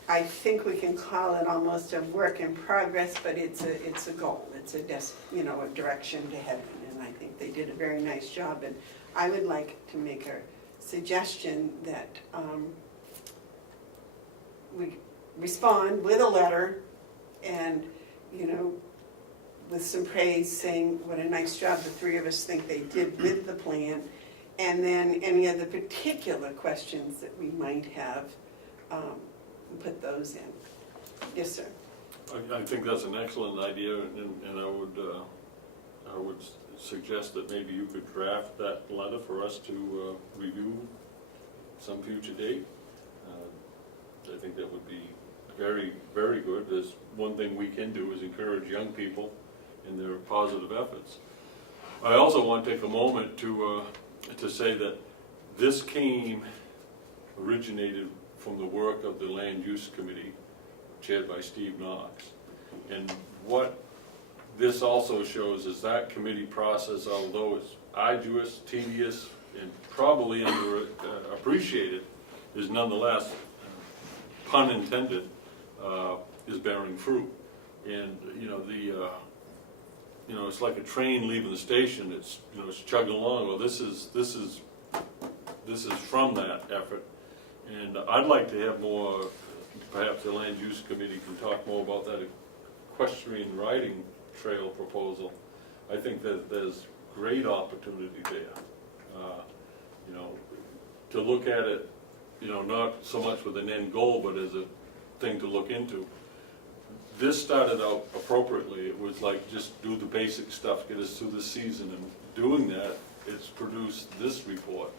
I think we can call it almost a work in progress, but it's a goal. It's a a direction to heaven, and I think they did a very nice job. And I would like to make a suggestion that we respond with a letter, and with some praise, saying what a nice job the three of us think they did with the plan. And then any of the particular questions that we might have, put those in. Yes, sir. I think that's an excellent idea, and I would suggest that maybe you could draft that letter for us to review some future date. I think that would be very, very good. There's one thing we can do is encourage young people in their positive efforts. I also want to take a moment to say that this originated from the work of the Land Use Committee, chaired by Steve Knox. And what this also shows is that committee process, although it's arduous, tedious, and probably underappreciated, is nonetheless, pun intended, is bearing fruit. And it's like a train leaving the station. It's it's chugging along. Well, this is from that effort, and I'd like to have more. Perhaps the Land Use Committee can talk more about that equestrian riding trail proposal. I think that there's great opportunity there. To look at it, not so much with an end goal, but as a thing to look into. This started out appropriately. It was like just do the basic stuff, get us through the season, and doing that, it's produced this report.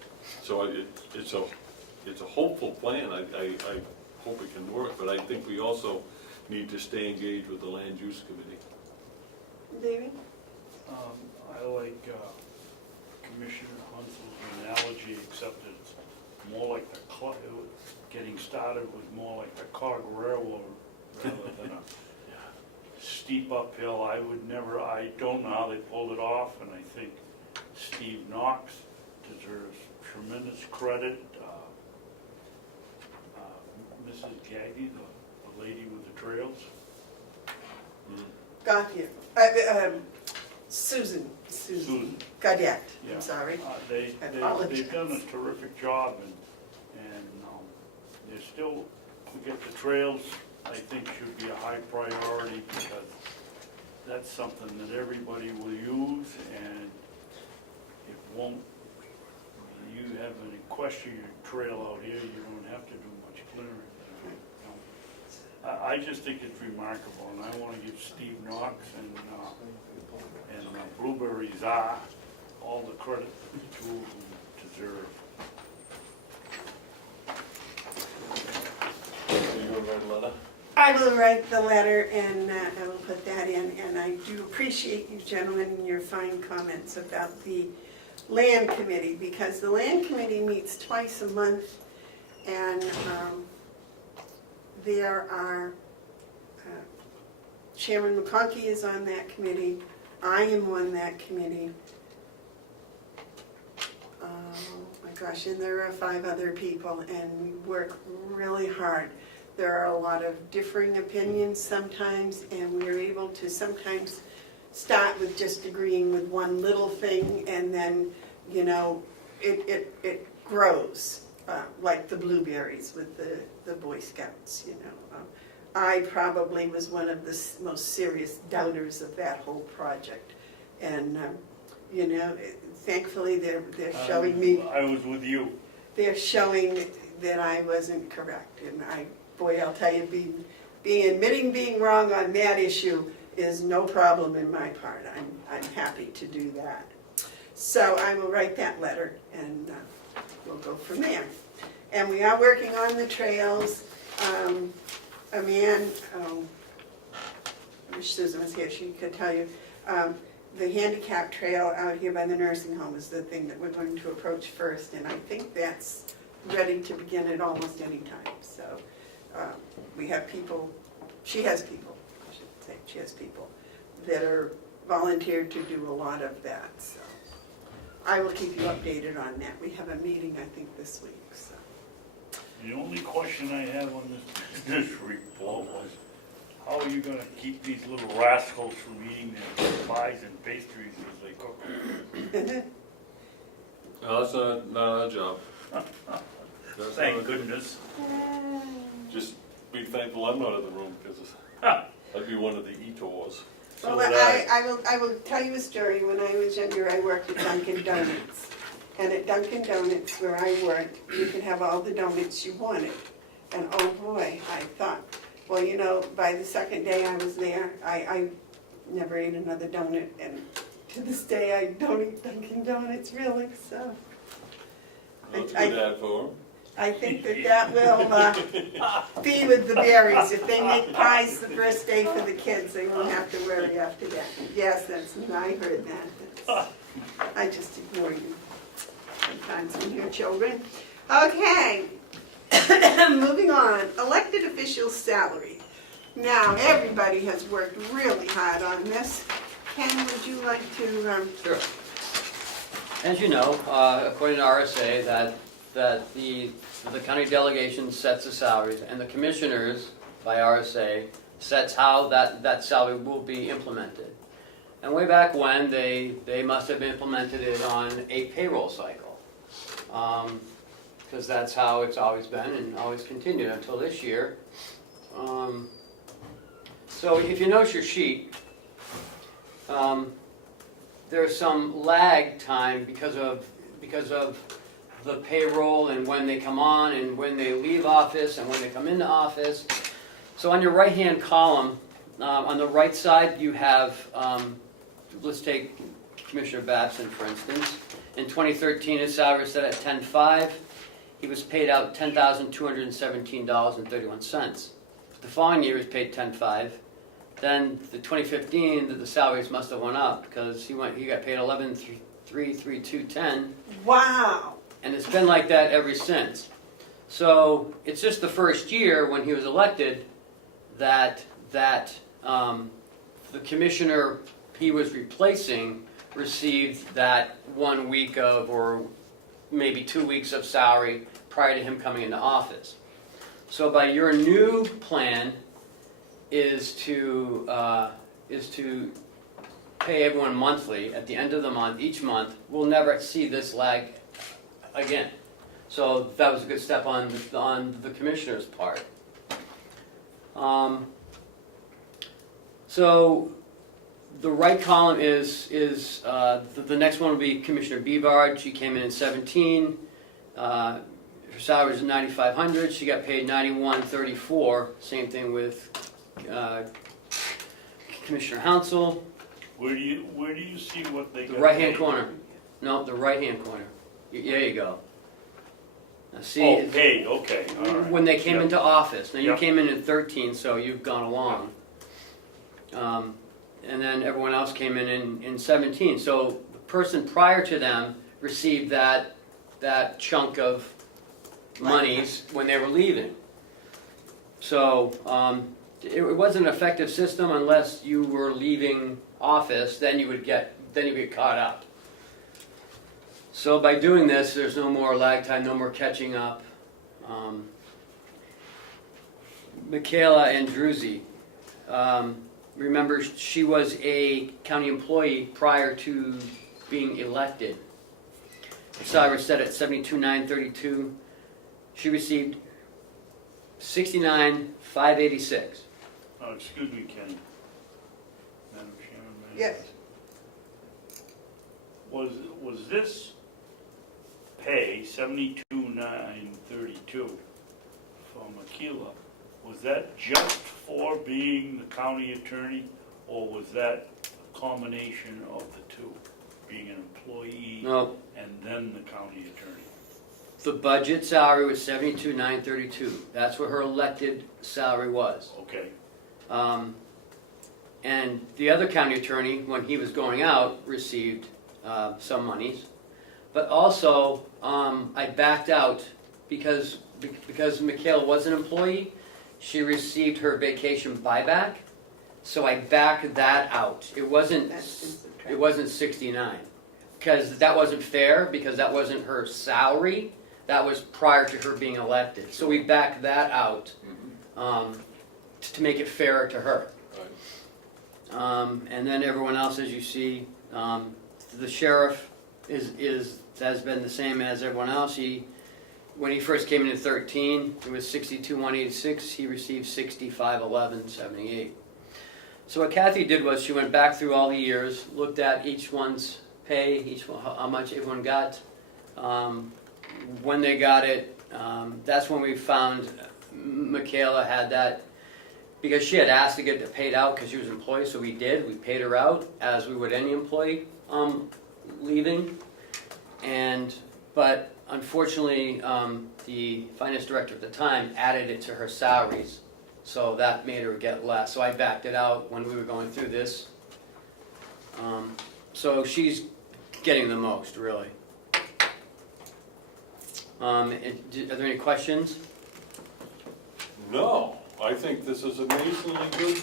So it's a hopeful plan. I hope it can work, but I think we also need to stay engaged with the Land Use Committee. David? I like Commissioner Hounsell's analogy, except it's more like getting started was more like the cog railroad rather than a steep uphill. I don't know how they pulled it off, and I think Steve Knox deserves tremendous credit. Mrs. Gaggy, the lady with the trails. Got you. Susan. Gadiac, Yeah. I'm sorry. They've done a terrific job, and they're still, to get the trails, I think should be a high priority, because that's something that everybody will use, and it won't, you have an equestrian trail out here, you don't have to do much clearing. I just think it's remarkable, and I want to give Steve Knox and Blueberry Czar all the credit that the two of them deserve. You want to write a letter? I will write the letter, and I will put that in, and I do appreciate you gentlemen and your fine comments about the Land Committee, because the Land Committee meets twice a month, and there are, Chairman McConkey is on that committee, I am on that committee. Oh my gosh, and there are 5 other people, and we work really hard. There are a lot of differing opinions sometimes, and we're able to sometimes start with just agreeing with one little thing, and then, it grows, like the blueberries with the Boy Scouts, I probably was one of the most serious doubters of that whole project, and, thankfully they're showing me. I was with you. They're showing that I wasn't correct, and I'll tell you, admitting being wrong on that issue is no problem in my part. I'm happy to do that. So I will write that letter, and we'll go from there. And we are working on the trails. I wish Susan was here, she could tell you. The handicap trail out here by the nursing home is the thing that we're going to approach first, and I think that's ready to begin at almost any time. So we have people, she has people that are volunteered to do a lot of that. So I will keep you updated on that. We have a meeting, I think, this week. So. The only question I have on this report was, how are you going to keep these little rascals from eating their pies and pastries as they cook them? No, that's not our job. Thank goodness. Just be thankful I'm not in the room, because I'd be one of the eators. So Well, would I. I will tell you a story. When I was younger, I worked at Dunkin' Donuts. And at Dunkin' Donuts, where I worked, you could have all the donuts you wanted. And oh boy, I thought, well, you know, by the second day I was there, I never ate another donut. And to this day, I don't eat Dunkin' Donuts, really, so. That's I- good ad for 'em. I think that will be with the berries. If they make pies the first day for the kids, they won't have to worry after that. Yes, I heard that. I just ignore you sometimes when you're children. Okay, moving on. Elected officials' salary. Now, everybody has worked really hard on this. Ken, would you like to, Sure. As you know, according to RSA, that the county delegation sets the salaries, and the commissioners, by RSA, sets how that salary will be implemented. And way back when, they must have implemented it on a payroll cycle. Because that's how it's always been and always continued until this year. So if you notice your sheet, there's some lag time because of the payroll and when they come on and when they leave office and when they come into office. So on your right-hand column, on the right side, you have, let's take Commissioner Babson, for instance. In 2013, his salary was set at $10,500. He was paid out $10,217.31. The following year, he was paid $10,500. Then the 2015, the salaries must have went up because he got paid $11,332.10. wow. And it's been like that ever since. So it's just the first year when he was elected that the commissioner he was replacing received that 1 week of, or maybe 2 weeks of salary prior to him coming into office. So by your new plan is to pay everyone monthly at the end of the month, each month. We'll never see this lag again. So that was a good step on the commissioner's part. So the right column is the next one will be Commissioner Bevard. She came in 17. Her salary was $9,500. She got paid $91.34. Same thing with Commissioner Hounsell. Where do you see what they The got right-hand paid? corner. No, the right-hand corner. There you go. Now see, Oh, paid, okay, all right. when they came Yep. into office. Now you Yep. came in at 13, so you've gone along. And then everyone else came in 17. So the person prior to them received that chunk of monies when they were leaving. So it wasn't an effective system unless you were leaving office. Then you would get caught up. So by doing this, there's no more lag time, no more catching up. Michaela Andruzzi, remember she was a county employee prior to being elected. The salary was set at $72,932. She received $69,586. Oh, excuse me, Kenny. Madam Chairman. may I- Yes. Was this pay, $72,932 for Michaela, was that just for being the county attorney, or was that a combination of the two? Being an employee No, and then the county attorney? the budget salary was $72,932. That's what her elected salary was. Okay, And the other county attorney, when he was going out, received some monies. But also, I backed out because Michaela was an employee. She received her vacation buyback, so I backed that out. It wasn't 69 because that wasn't fair because that wasn't her salary. That was prior to her being elected. So we backed that out to make it fairer to her. And then everyone else, as you see, the sheriff has been the same as everyone else. When he first came in 13, it was $62,186. He received $65,1178. So what Kathy did was she went back through all the years, looked at each one's pay, each one, how much everyone got, when they got it. That's when we found Michaela had that, because she had asked to get it paid out because she was an employee, so we did. We paid her out as we would any employee leaving. But unfortunately, the finance director at the time added it to her salaries. So that made her get less. So I backed it out when we were going through this. So she's getting the most, really. Are there any questions? No, I think this is amazingly good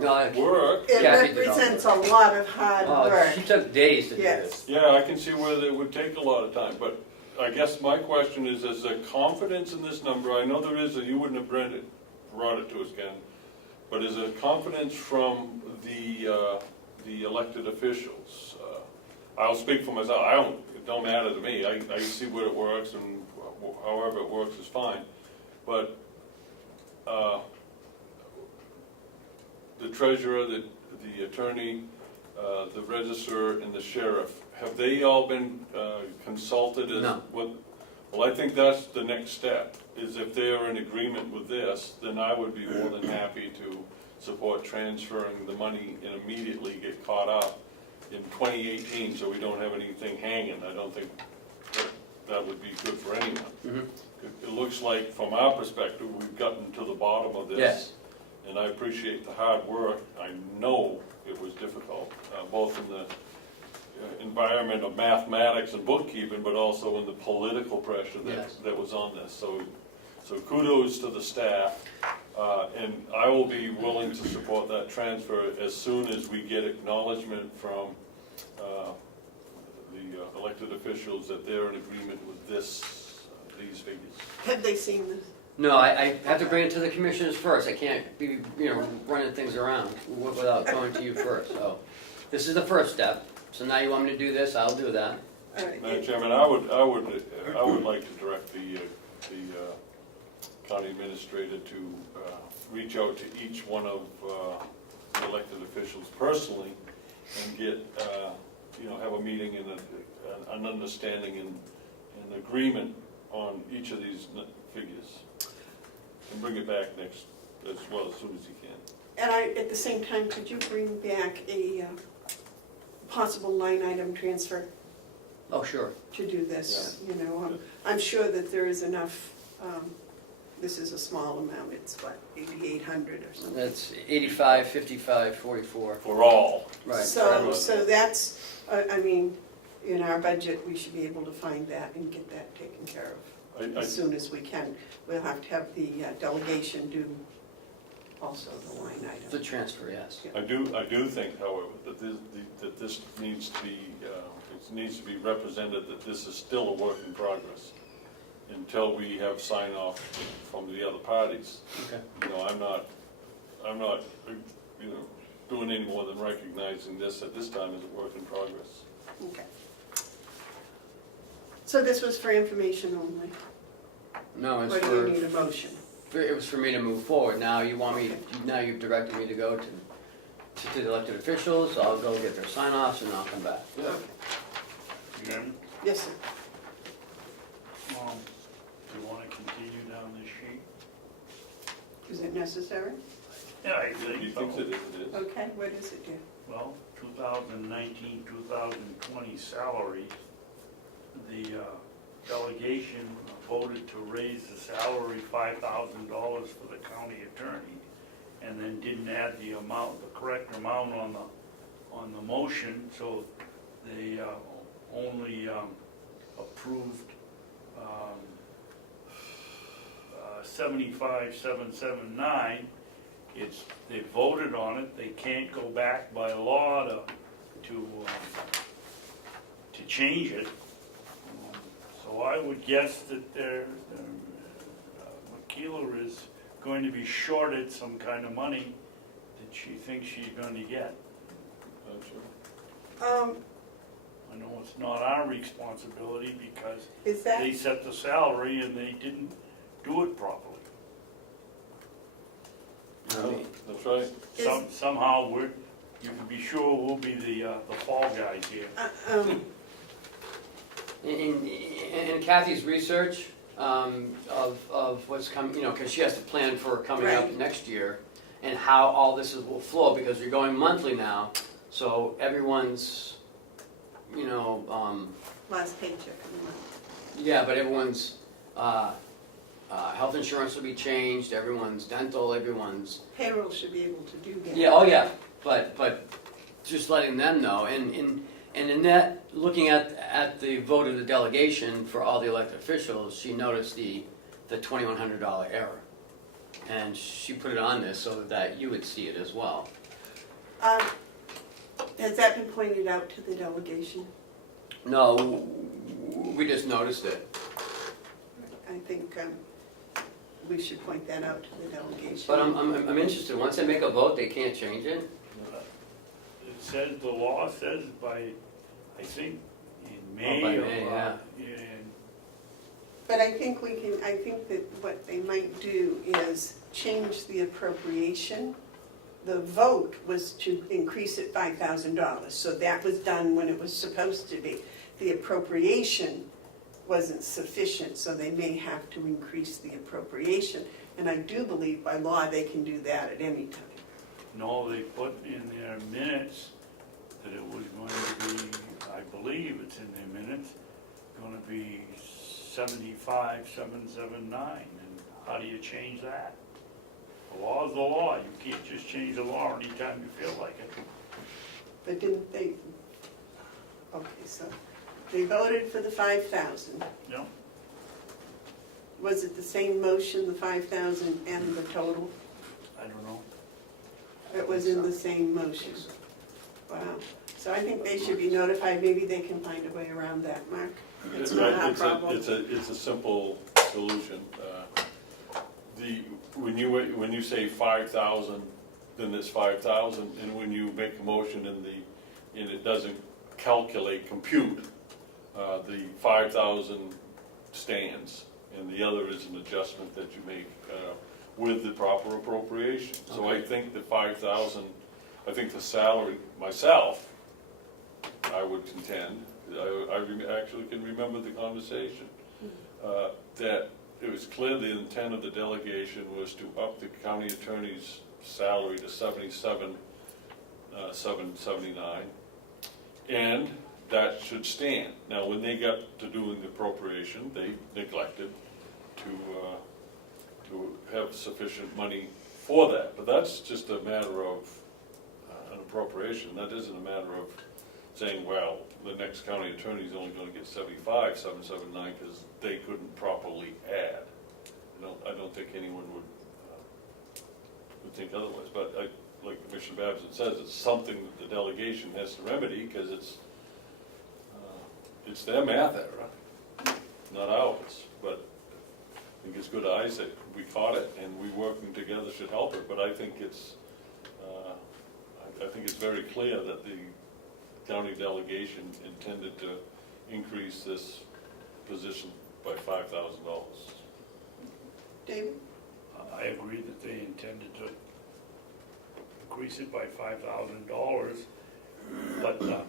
No, work. It Kathy did all represents a lot of hard work. she took days to do Yes. this. Yeah, I can see where it would take a lot of time, but I guess my question is there confidence in this number? I know there is, you wouldn't have brought it to us again, but is there confidence from the elected officials? I'll speak for myself, it don't matter to me, I see where it works, and however it works is fine. But the treasurer, the attorney, the registrar, and the sheriff, have they all been consulted as No. what? Well, I think that's the next step, is if they are in agreement with this, then I would be more than happy to support transferring the money and immediately get caught up in 2018, so we don't have anything hanging. I don't think that would be good for anyone. Mm-hmm. It looks like, from our perspective, we've gotten to the bottom of this. Yes. And I appreciate the hard work. I know it was difficult, both in the environment of mathematics and bookkeeping, but also in the political pressure Yes. that was on this. So kudos to the staff, and I will be willing to support that transfer as soon as we get acknowledgement from the elected officials that they're in agreement with these figures. Have they seen this? No, I have to bring it to the commissioners first. I can't be, running things around without going to you first. So this is the first step. So now you want me to do this, I'll do that. All right. Madam Chairman, I would like to direct the county administrator to reach out to each one of the elected officials personally and get, have a meeting and an understanding and agreement on each of these figures. And bring it back as soon as you can. And at the same time, could you bring back a possible line item transfer Oh, sure. to do this? I'm sure that there is enough, this is a small amount, it's what, 8,800 or something? That's 85, 55, 44. For all. Right. So that's, in our budget, we should be able to find that and get that taken care of as soon as we can. We'll have to have the delegation do also the line item. The transfer, yes. I do think, however, that this needs to be, it needs to be represented that this is still a work in progress until we have sign off from the other parties. Okay. I'm not, doing any more than recognizing this at this time as a work in progress. Okay. So this was for information only? No, it's Or do you need a motion? it was for me to move forward. Now you want me, now you've directed me to go to the elected officials. I'll go get their sign-offs and I'll come back. Yeah. Jim, Yes, sir. do you want to continue down this sheet? Is it necessary? Yeah, I He think thinks so. it is. Okay, what is it, dear? Well, 2019, 2020 salaries, the delegation voted to raise the salary $5,000 for the county attorney, and then didn't add the correct amount on the motion, so they only approved 75,779. They voted on it. They can't go back by law to change it. So I would guess that Michaela is going to be shorted some kind of money that she thinks she's going to get. Not sure. I know it's not our responsibility because Is that, they set the salary and they didn't do it properly. That's right. Somehow you can be sure we'll be the fall guys here. In Kathy's research of what's coming, because she has to plan for coming up Right. next year and how all this will flow, because you're going monthly now, so everyone's, Last paycheck of the month. yeah, but everyone's health insurance will be changed, everyone's dental, everyone's, Payroll should be able to do that. yeah, oh yeah, but just letting them know, and in that, looking at the vote of the delegation for all the elected officials, she noticed the $2,100 error. And she put it on this so that you would see it as well. Has that been pointed out to the delegation? No, we just noticed it. I think we should point that out to the delegation. But I'm interested, once they make a vote, they can't change it? It says, the law says by, I think, in May. By May, yeah. But I think that what they might do is change the appropriation. The vote was to increase it $5,000, so that was done when it was supposed to be. The appropriation wasn't sufficient, so they may have to increase the appropriation. And I do believe by law they can do that at any time. No, they put in their minutes that it was going to be, I believe it's in their minutes, going to be 75,779, and how do you change that? The law is the law, you can't just change the law anytime you feel like it. But didn't they, okay, so they voted for the 5,000. No, Was it the same motion, the 5,000 and the total? I don't know. It was in the same motion. Wow. So I think they should be notified, maybe they can find a way around that, Mark. It's not our problem. It's a simple solution. When you say 5,000, then it's 5,000, and when you make a motion and it doesn't compute, the 5,000 stands, and the other is an adjustment that you make with the proper appropriation. So I think the 5,000, I think the salary, myself, I would contend, I actually can remember the conversation, that it was clear the intent of the delegation was to up the county attorney's salary to $77,779, and that should stand. Now, when they got to doing the appropriation, they neglected to have sufficient money for that. But that's just a matter of an appropriation. That isn't a matter of saying, well, the next county attorney is only going to get 75,779 because they couldn't properly add. I don't think anyone would think otherwise. But like Commissioner Babson says, it's something that the delegation has to remedy because it's their math error, not ours. But I think it's good eyes that we caught it, and we working together should help it. But I think it's very clear that the county delegation intended to increase this position by $5,000. David? I agree that they intended to increase it by $5,000, but the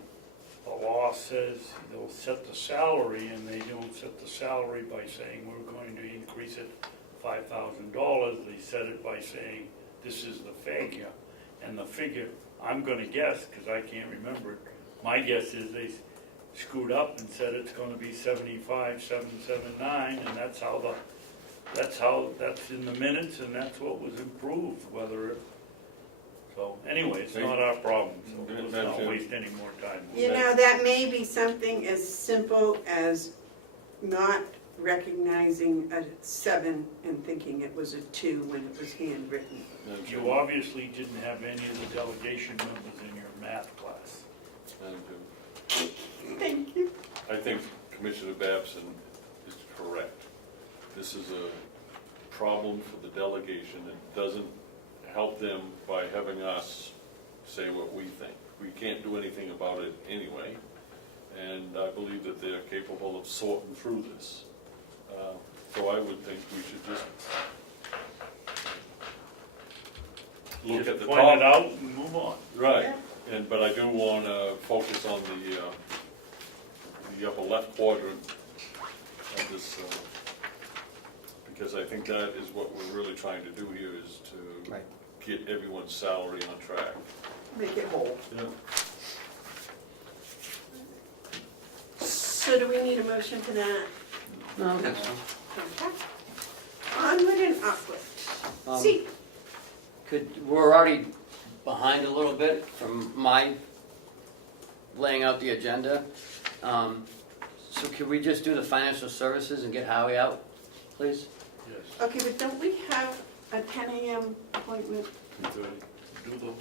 law says they'll set the salary, and they don't set the salary by saying we're going to increase it $5,000. They set it by saying this is the figure, and the figure, I'm going to guess, because I can't remember it, my guess is they screwed up and said it's going to be 75,779, and that's in the minutes, and that's what was improved. So anyway, it's not our problem. So let's not waste any more time. That may be something as simple as not recognizing a 7 and thinking it was a 2 when it was handwritten. You obviously didn't have any of the delegation members in your math class. Thank you. I think Commissioner Babson is correct. This is a problem for the delegation. It doesn't help them by having us say what we think. We can't do anything about it anyway, and I believe that they're capable of sorting through this. So I would think we should just look Just at the point it top. out and move on. Right, but I do wanna focus on the upper left quadrant of this, because I think that is what we're really trying to do here, is to Right. get everyone's salary on track. Make it whole. Yeah. So do we need a motion for that? No, that's fine. Okay. Onward and upward. Um, See, We're already behind a little bit from my laying out the agenda. So could we just do the financial services and get Howie out, please? Yes. okay, but don't we have a 10 a.m. appointment? Do the.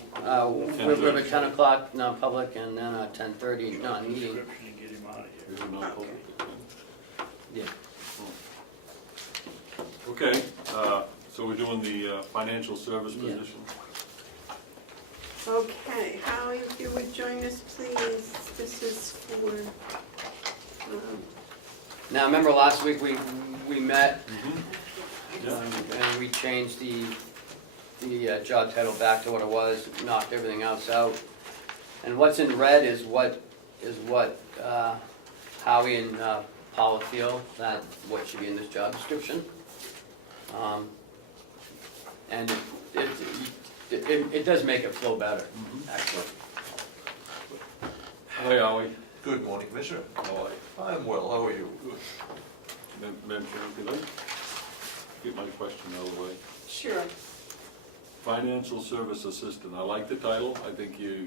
We have a 10 o'clock non-public and then a 10:30 non-meeting. Description and get him out of here. Is it not public? Yeah. Okay, so we're doing the financial service Yeah. position. Okay, Howie, if you would join us, please. This is for, Now, remember last week we met Yeah. and we changed the job title back to what it was, knocked everything else out. And what's in red is what Howie and Paula feel that what should be in this job description. And it does make it flow better, actually. Hi, Howie. Good morning, Commissioner. How are you? I'm well, how are you? Madam Chair, if you like, get my question out of the way. sure. Financial Service Assistant, I like the title, I think you're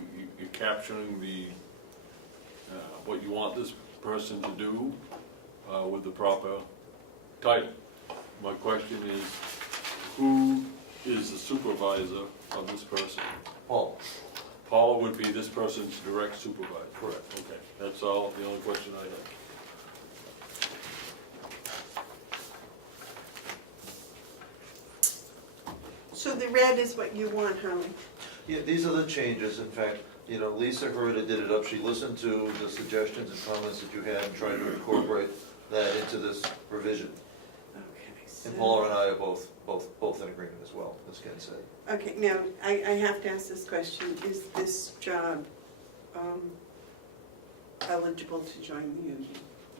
capturing the, what you want this person to do with the proper title. My question is, who is the supervisor of this person? Paul. Paula would be this person's direct supervisor? Correct. Okay, that's all, the only question I have. So the red is what you want, Howie? Yeah, these are the changes, in fact, Lisa Herta did it up, she listened to the suggestions and comments that you had and tried to incorporate that into this revision. Okay. And Paula and I are both in agreement as well, as Ken said. Okay, now, I have to ask this question. Is this job eligible to join the union?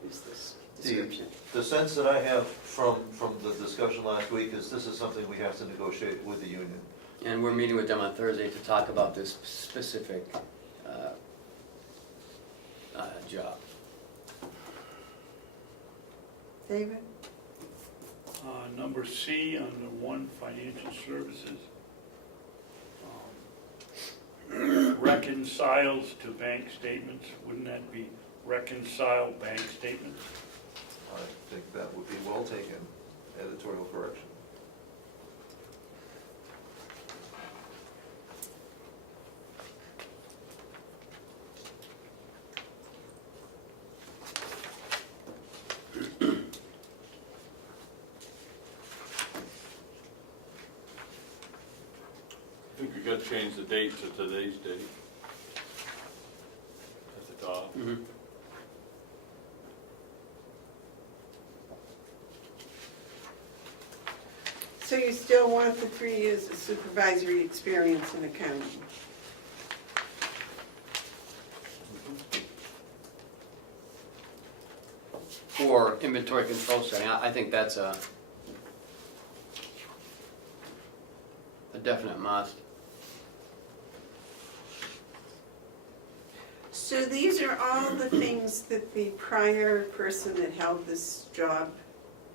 Is this description? The sense that I have from the discussion last week is this is something we have to negotiate with the union. And we're meeting with them on Thursday to talk about this specific job. David? Number C, under 1, financial services. Reconciles to bank statements, wouldn't that be reconcile bank statements? I think that would be well taken, editorial correction. I think we gotta change the date to today's date. At the top. So you still want the 3 years of supervisory experience in accounting? For inventory control setting, I think that's a definite must. So these are all the things that the prior person that held this job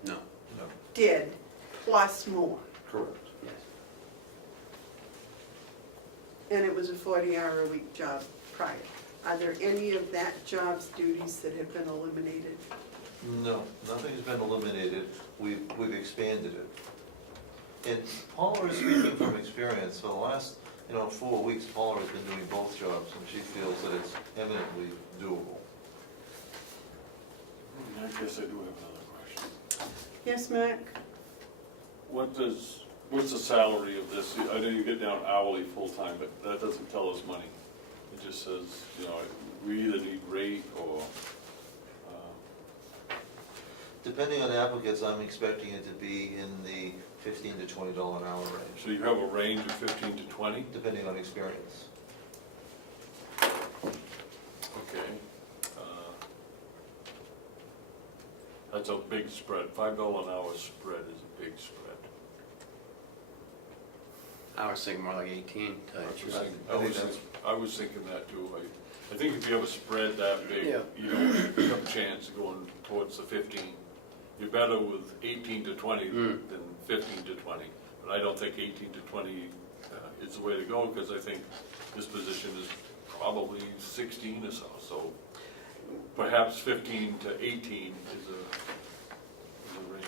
No. No, did, plus more. correct. Yes. And it was a 40-hour-a-week job prior. Are there any of that job's duties that have been eliminated? No, nothing's been eliminated, we've expanded it. And Paula is speaking from experience, for the last, 4 weeks, Paula has been doing both jobs, and she feels that it's eminently doable. I guess I do have another question. Yes, Mark? What's the salary of this? I know you get down hourly full-time, but that doesn't tell us money. It just says, we either need rate or, Depending on applicants, I'm expecting it to be in the $15 to $20 an hour range, So you have a range of 15 to 20? depending on experience. Okay. That's a big spread. $5 an hour spread is a big spread. I was thinking more like 18. I was thinking that too. I think if you have a spread that big, Yeah. you don't have a chance of going towards the 15. You're better with 18 to 20 than 15 to 20. But I don't think 18 to 20 is the way to go, because I think this position is probably 16 or so. So perhaps 15 to 18 is a range.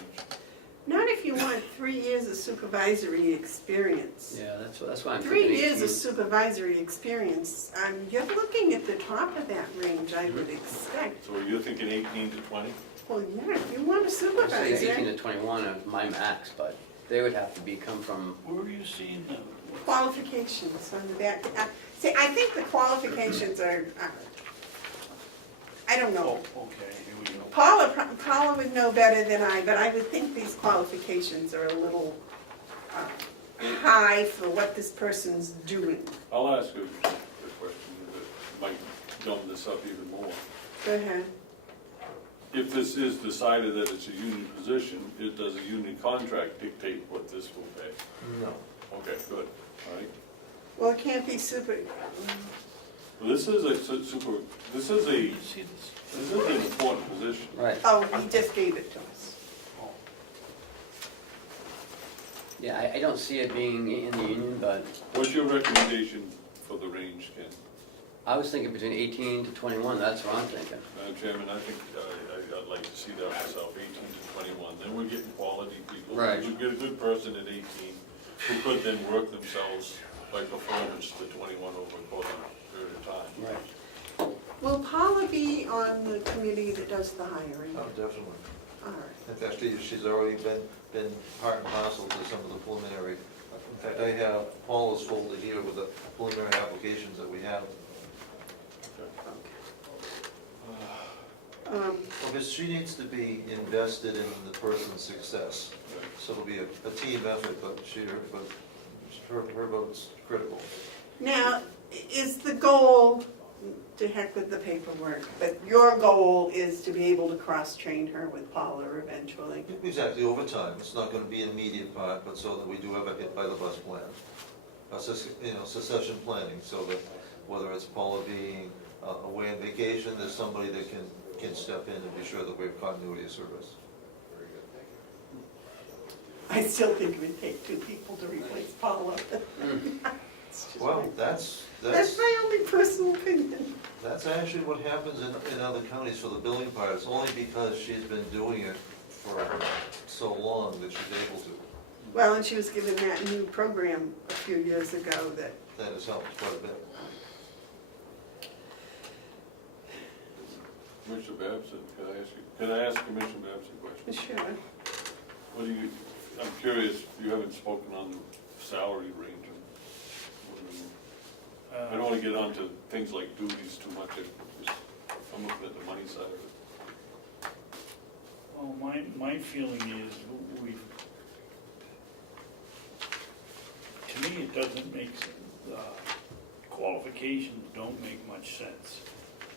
Not if you want 3 years of supervisory experience. Yeah, that's why I'm 3 thinking years 18. of supervisory experience, you're looking at the top of that range, I would expect. So you're thinking 18 to 20? Well, yeah, if you want a I was thinking 18 supervisor, to 21 is my max, but they would have to come from, Where are you seeing them? qualifications on the back. See, I think the qualifications are, I don't know. Oh, okay, here we go. Paula would know better than I, but I would think these qualifications are a little high for what this person's doing. I'll ask you a question that might dumb this up even more. Go ahead. If this is decided that it's a union position, does a union contract dictate what this will pay? No. Okay, good, all right. Well, it can't be super, Well, this is You see this? an important position. right. oh, he just gave it to us. Oh, Yeah, I don't see it being in the union, but What's your recommendation for the range, Ken? I was thinking between 18 to 21, that's what I'm thinking. Madam Chairman, I think I'd like to see that myself, 18 to 21. Then we're getting quality people. Right. We get a good person at 18 who could then work themselves by performance to 21 over a quarter period of time. Right. Will Paula be on the committee that does the hiring? Oh, definitely. All right. In fact, she's already been part and parcel to some of the preliminary, in fact, I have Paula's folder here with the preliminary applications that we have. Because she needs to be invested in the person's success. So it'll be a team effort, but her vote's critical. Now, is the goal, to heck with the paperwork, but your goal is to be able to cross-train her with Paula eventually? Exactly, over time. It's not gonna be an immediate part, but so that we do have a hit by the bus plan. Succession planning, so that whether it's Paula being away on vacation, there's somebody that can step in and be sure that we have continuity of service. I still think it would take 2 people to replace Paula. It's just Well, my- that's my only personal opinion. That's actually what happens in other counties for the billing part. It's only because she's been doing it for so long that she's able to. Well, and she was given that new program a few years ago that, That has helped quite a bit. Commissioner Babson, can I ask Commissioner Babson a question? sure. What do you, I'm curious, you haven't spoken on the salary range. I don't want to get onto things like duties too much, I'm looking at the money side of it. Well, my feeling is to me, it doesn't make, qualifications don't make much sense.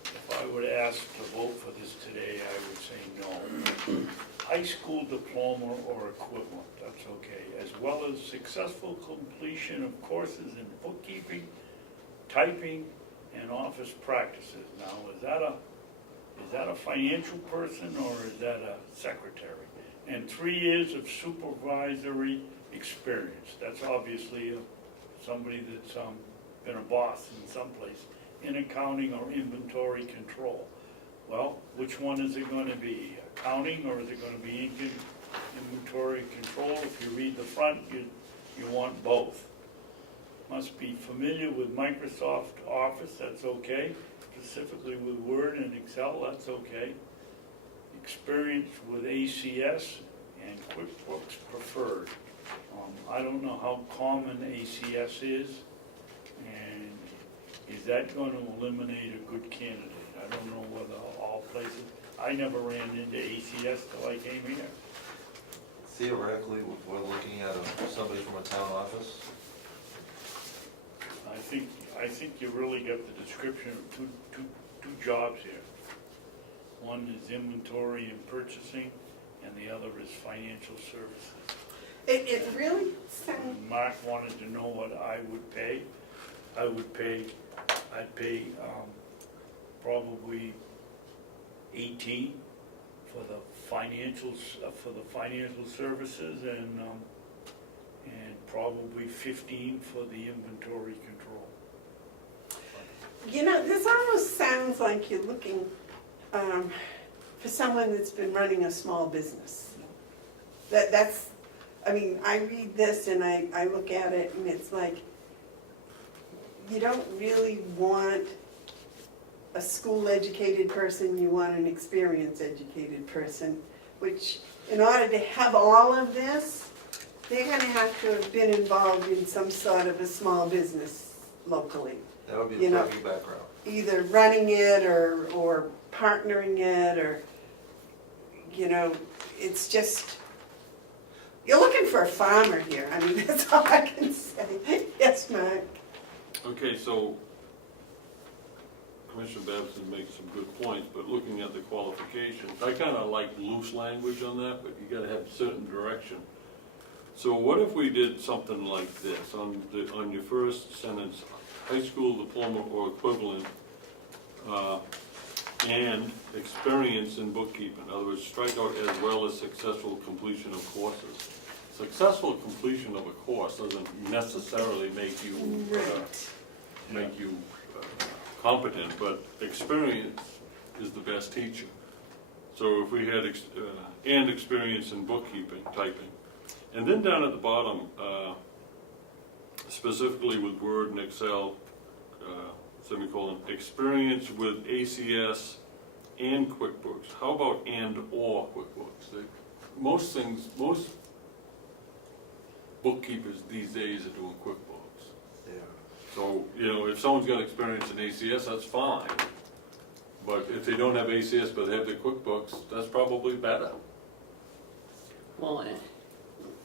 If I would ask to vote for this today, I would say no. High school diploma or equivalent, that's okay, as well as successful completion of courses in bookkeeping, typing, and office practices. Now, is that a financial person or is that a secretary? And 3 years of supervisory experience. That's obviously somebody that's been a boss in some place, in accounting or inventory control. Well, which one is it going to be? Accounting or is it going to be inventory control? If you read the front, you want both. Must be familiar with Microsoft Office, that's okay. Specifically with Word and Excel, that's okay. Experience with ACS and QuickBooks preferred. I don't know how common ACS is, and is that going to eliminate a good candidate? I don't know whether all places, I never ran into ACS till I came here. theoretically, if we're looking at somebody from a town office, I think you really got the description of two jobs here. One is inventory and purchasing, and the other is financial services. It really sounds, Mark wanted to know what I would pay. I'd pay probably 18 for the financial services, and probably 15 for the inventory control. you know, this almost sounds like you're looking for someone that's been running a small business. That's, I mean, I read this and I look at it and it's like, you don't really want a school-educated person, you want an experience-educated person, which in order to have all of this, they're gonna have to have been involved in some sort of a small business locally. that would be You a know, perfect background. Either running it or partnering it, or, you know, it's just, you're looking for a farmer here. I mean, that's all I can say. Yes, Mark? Okay, so Commissioner Babson makes some good points, but looking at the qualifications, I kind of like loose language on that, but you gotta have certain direction. So what if we did something like this, on your first sentence, high school diploma or equivalent, and experience in bookkeeping, in other words, strike out as well as successful completion of courses. Successful completion of a course doesn't necessarily make you, competent, but experience is the best teacher. So if we had, and experience in bookkeeping, typing. And then down at the bottom, specifically with Word and Excel, semicolon, experience with ACS and QuickBooks. How about and or QuickBooks? Most bookkeepers these days are doing QuickBooks. Yeah. So, you know, if someone's got experience in ACS, that's fine. But if they don't have ACS but they have the QuickBooks, that's probably better. Well,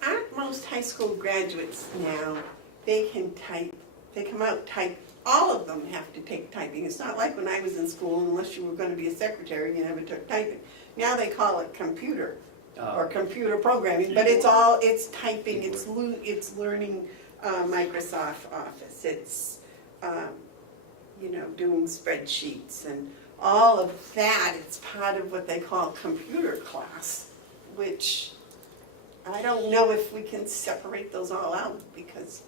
Aren't most high school graduates now, they can type, they come out type, all of them have to take typing. It's not like when I was in school, unless you were gonna be a secretary, you never took typing. Now they call it computer, or computer programming, but it's all, it's typing, it's learning Microsoft Office, it's, you know, doing spreadsheets and all of that. It's part of what they call computer class, which I don't know if we can separate those all out, because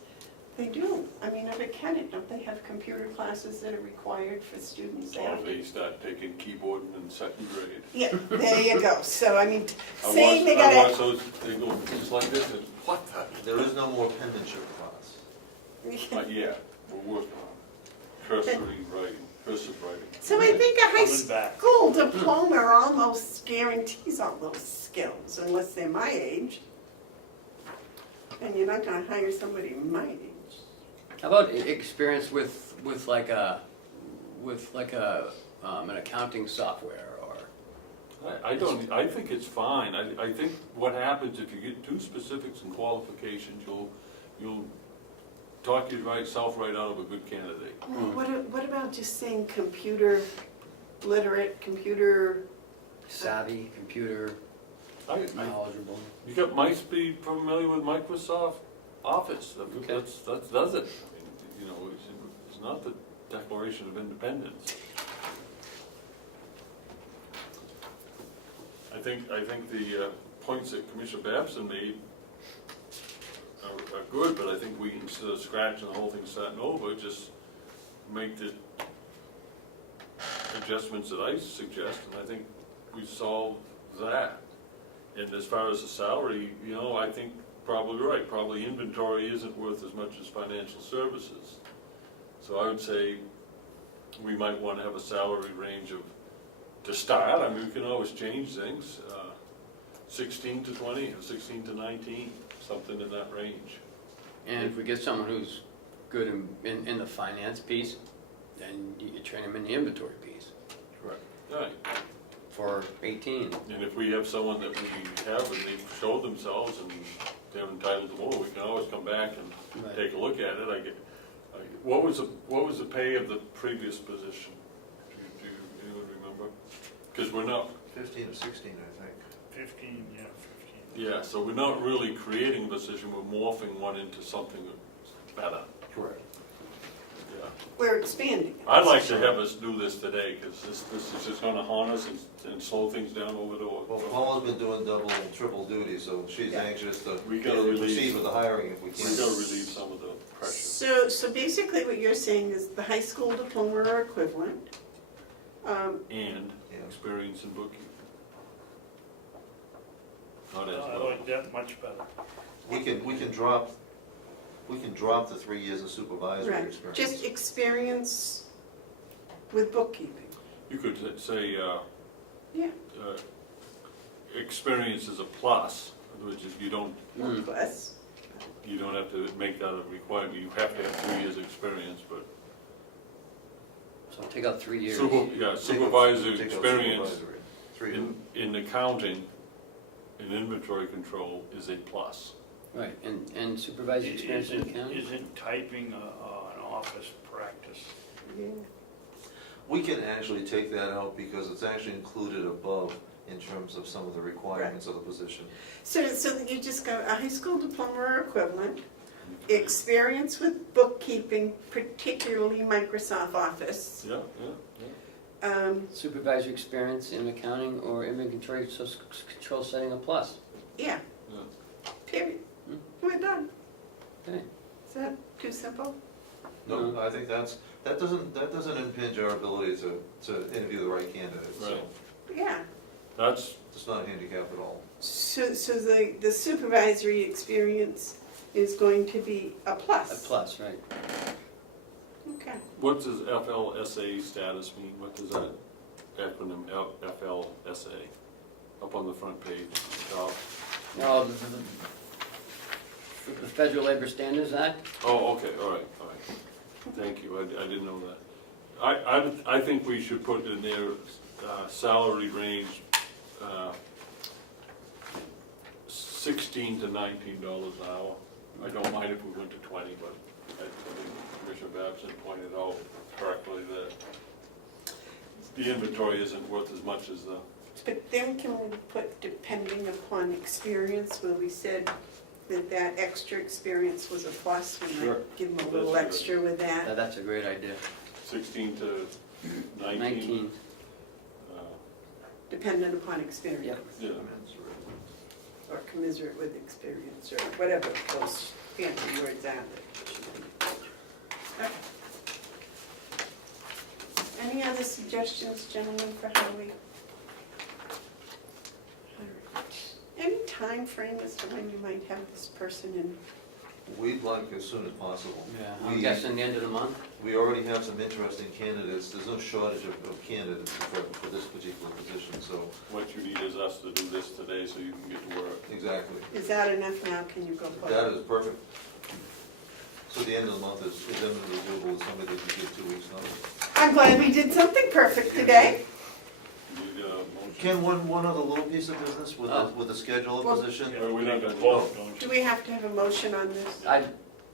they do. I mean, over at Kennett, don't they have computer classes that are required for students? Or they start taking keyboarding in second grade. Yeah, there you go. So, I mean, I saying they watch gotta, those, they go just like this, and what the? There is no more penmanship class. Not yet, we're working on cursive writing. so I think a high Coming back. school diploma almost guarantees all those skills, unless they're my age. And you're not gonna hire somebody my age. how about experience with an accounting software or? I think it's fine. I think what happens if you get too specifics and qualifications, you'll talk yourself right out of a good candidate. What about just saying computer literate, computer? Savvy, computer knowledgeable. Might be familiar with Microsoft Office. Okay. That does it. I mean, you know, it's not the Declaration of Independence. I think the points that Commissioner Babson made are good, but I think we, instead of scratching the whole thing, starting over, just make the adjustments that I suggest, and I think we solve that. And as far as the salary, you know, I think probably right. Probably inventory isn't worth as much as financial services. So I would say we might want to have a salary range of, to start, I mean, we can always change things, 16 to 20 or 16 to 19, something in that range. And if we get someone who's good in the finance piece, then you train them in the inventory piece. Correct. Right. for 18. And if we have someone that we have and they've showed themselves and they're entitled to more, we can always come back and Right. take a look at it. What was the pay of the previous position? Do anyone remember? Because we're not, 15 or 16, I think. 15, yeah, 15. yeah, so we're not really creating a position, we're morphing one into something that's better. Correct. Yeah. We're expanding. it. I'd like to have us do this today, because this is just gonna haunt us and slow things down over the. Well, Paula's been doing double and triple duty, so she's Yeah. anxious to We gotta relieve- proceed with the hiring if we can. We gotta relieve some of the pressure. So basically what you're saying is the high school diploma or equivalent, And Yeah. experience in bookkeeping. Not as I well. like that much better. We can drop the 3 years of supervisory right, experience. just experience with bookkeeping. You could say, Yeah, experience is a plus, which is you don't plus, have to make that a requirement. You have to have 3 years' experience, but So take out 3 years. supervisory Take out experience supervisory. 3 years. in accounting and inventory control is a plus. Right, and supervisory experience in accounting? Isn't typing an office practice? yeah. We can actually take that out because it's actually included above in terms of some of the requirements of the position. So you just go a high school diploma or equivalent, experience with bookkeeping, particularly Microsoft Office. Yeah, yeah, yeah. Supervisory experience in accounting or inventory control setting a plus. Yeah, Yeah. period. Hmm. We're done. Okay. Is that too simple? No, I think that doesn't impinge our ability to interview the right candidate, so Right. Yeah. That's, it's not a handicap at all. So the supervisory experience is going to be a plus? A plus, right. Okay. what does FLSA status mean? What does that acronym FLSA? Up on the front page, top. Now, the Federal Labor Standards Act? Oh, okay, all right. Thank you, I didn't know that. I think we should put in there salary range $16 to $19 an hour. I don't mind if we went to 20, but I think Commissioner Babson pointed out correctly that the inventory isn't worth as much as the, But then can we put depending upon experience, where we said that extra experience was a plus, we Sure. might give them a little That's extra with that? That's a great idea. 16 to 19? 19. Dependent upon experience, Yeah. or commensurate with experience, or whatever those fancy words are. Okay. Any other suggestions, gentlemen, for how we? Any time frame as to when you might have this person in? We'd like as soon as possible. Yeah, I'm We- guessing the end of the month? We already have some interesting candidates, there's no shortage of candidates for this particular position, so, What you need is us to do this today so you can get to work. exactly. Is that enough now? Can you go forward? That is perfect. So the end of the month is eminently doable with somebody that can give 2 weeks notice. I'm glad we did something perfect today. You need a motion? Ken, one other little piece of business with the schedule Well- of position? Or we're not gonna Vote, vote? don't you? Do we have to have a motion on this?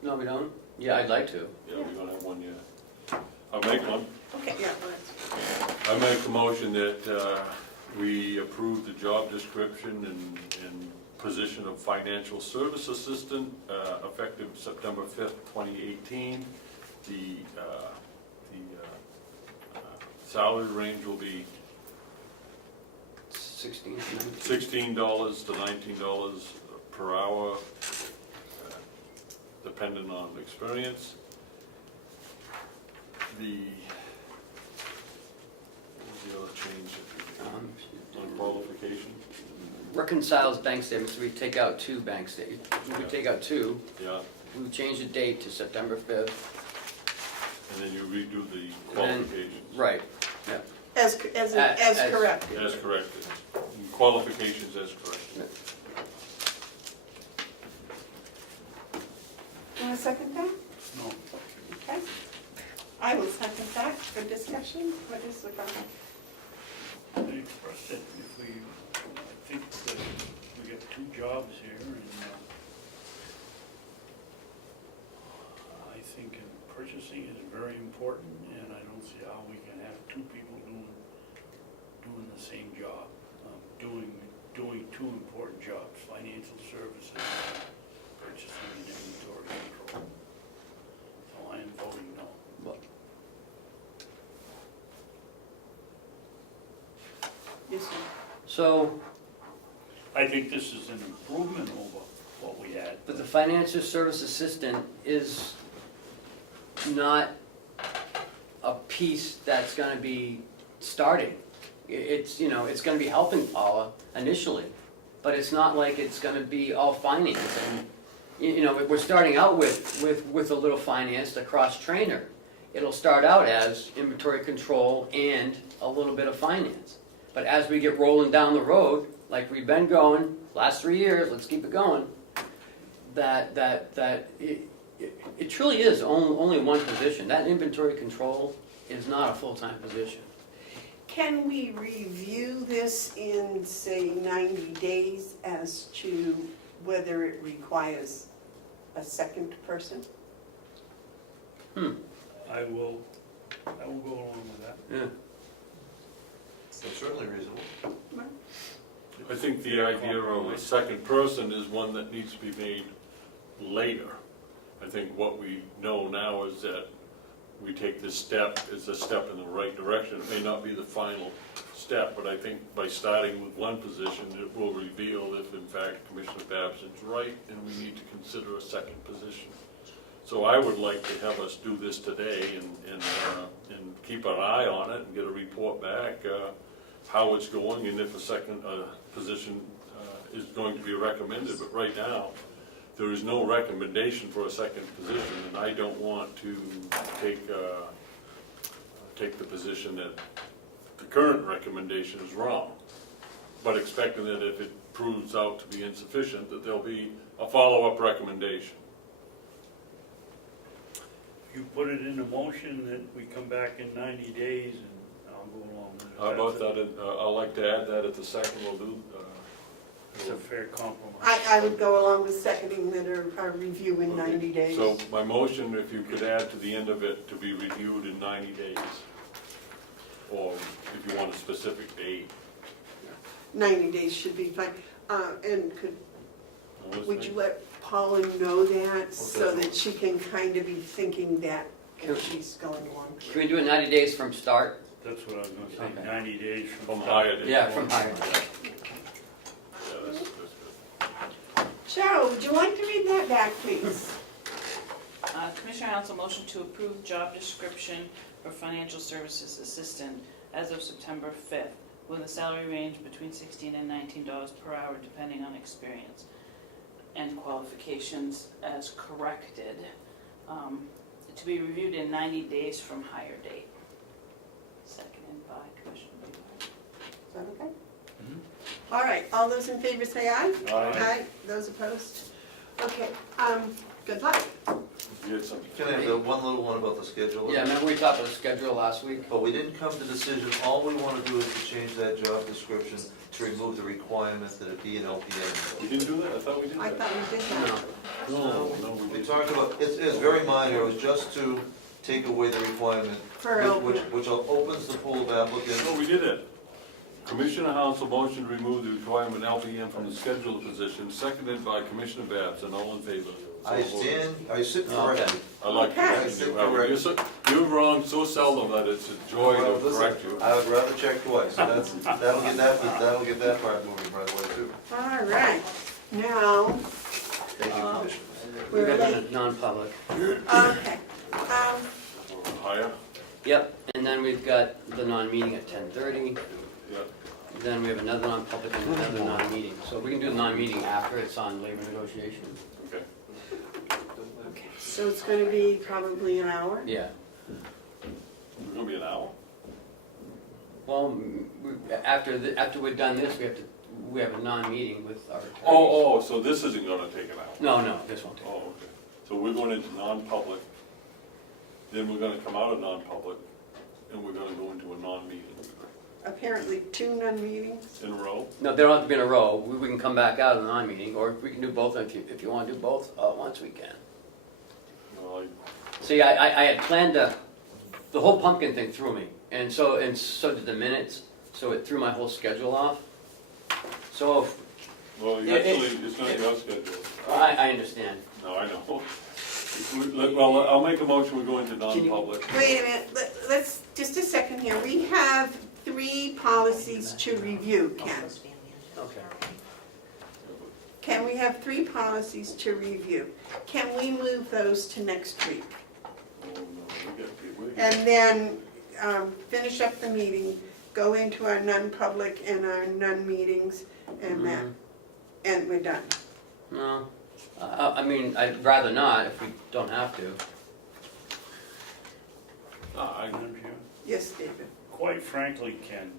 No, we don't? Yeah, I'd like to. Yeah, we don't have one yet. I'll make one. Okay, yeah, let's. I make a motion that we approve the job description and position of financial service assistant effective September 5th, 2018. The salary range will be 16. $16 to $19 per hour, depending on experience. What was the other change on qualification? Reconciles bank statements, we take out 2 bank statements. We take out 2, Yeah, we change the date to September 5th. and then you redo the And then- qualifications. Right, yeah. As As- corrected. As corrected. Qualifications as corrected. You want to second that? No. Okay. I will second that for discussion. What is the comment? The express that if we, I think that we got 2 jobs here, and I think in purchasing is very important, and I don't see how we can have 2 people doing the same job, doing 2 important jobs, financial services, purchasing and inventory control. So I am voting no. Yes, sir. So, I think this is an improvement over what we had. but the financial service assistant is not a piece that's gonna be starting. It's, you know, it's gonna be helping Paula initially, but it's not like it's gonna be all finance. And, you know, we're starting out with a little finance to cross-train her. It'll start out as inventory control and a little bit of finance. But as we get rolling down the road, like we've been going, last 3 years, let's keep it going, it truly is only one position. That inventory control is not a full-time position. Can we review this in, say, 90 days as to whether it requires a second person? I will go along with that. Yeah. That's certainly reasonable. I think the idea of a second person is one that needs to be made later. I think what we know now is that we take this step, it's a step in the right direction. It may not be the final step, but I think by starting with one position, it will reveal if in fact Commissioner Babson's right and we need to consider a second position. So I would like to have us do this today and keep an eye on it and get a report back, how it's going and if a second position is going to be recommended. But right now, there is no recommendation for a second position, and I don't want to take the position that the current recommendation is wrong, but expecting that if it proves out to be insufficient, that there'll be a follow-up recommendation. You put it in a motion that we come back in 90 days and I'll go along with it. How about that? I'd like to add that at the second. We'll do. It's a fair compromise. I would go along with seconding that a review in 90 days. So my motion, if you could add to the end of it, to be reviewed in 90 days. Or if you want a specific date. 90 days should be fine. And would you let Paula know that so that she can kind of be thinking that if she's going along? Can we do it 90 days from start? That's what I was gonna say, Okay. 90 days From from. higher date. Yeah, from higher. Yeah, that's good. Cheryl, would you like to read that back, please? Commissioner Hounsell, motion to approve job description for financial services assistant as of September 5th, with a salary range between $16 and $19 per hour, depending on experience and qualifications as corrected, to be reviewed in 90 days from hire date. Seconded by Commissioner Bevard. Is that okay? All right, all those in favor say aye. Aye. Those opposed? Okay, good luck. You had some- Can I have the one little one about the schedule? Yeah, remember we talked about the schedule last week? But we didn't come to decision, all we want to do is to change that job description to remove the requirement that it be an LPN. We didn't do that? I thought we did I that. thought we did that. No, we We didn't. talked about, it's very minor, it was just to take away the requirement, For which opens the pool of applicants. No, we did it. Commissioner Hounsell motion to remove the requirement LPN from the scheduled position, seconded by Commissioner Babson. All in favor? I sit corrected. I like Okay. correcting you, Howard. You're wrong so seldom that it's a joy Well, to listen, correct you. I would rather check twice, so that'll get that part moving right away too. All right, now, Thank you, Commissioners. we're We're late. going to non-public. Okay, Higher? Yep, and then we've got the non-meeting at 10:30. Yeah. Then we have another non-public and another non-meeting. So we can do the non-meeting after it's on labor negotiations. Okay. okay, so it's gonna be probably an hour? Yeah. It's gonna be an hour. Well, after we're done this, we have a non-meeting with our attorneys. Oh, so this isn't gonna take an hour? No, this won't take. Oh, okay. So we're going into non-public, then we're gonna come out of non-public, and we're gonna go into a non-meeting. apparently 2 non-meetings. In a row? No, they don't have to be in a row. We can come back out of the non-meeting, or we can do both. If you want to do both all at once, we can. Well, See, I had planned the whole pumpkin thing threw me, and so did the minutes, so it threw my whole schedule off. So, well, actually, it's not your schedule. I understand. No, I know. Well, I'll make a motion, we go into non-public. Wait a minute, let's, just a second here. We have 3 policies to review, Ken. Okay. Can we have 3 policies to review? Can we move those to next week? Oh, no, we got people here. And then finish up the meeting, go into our non-public and our non-meetings, and that, and we're done. No, I mean, I'd rather not if we don't have to. Madam Chair? Yes, David? Quite frankly, Ken,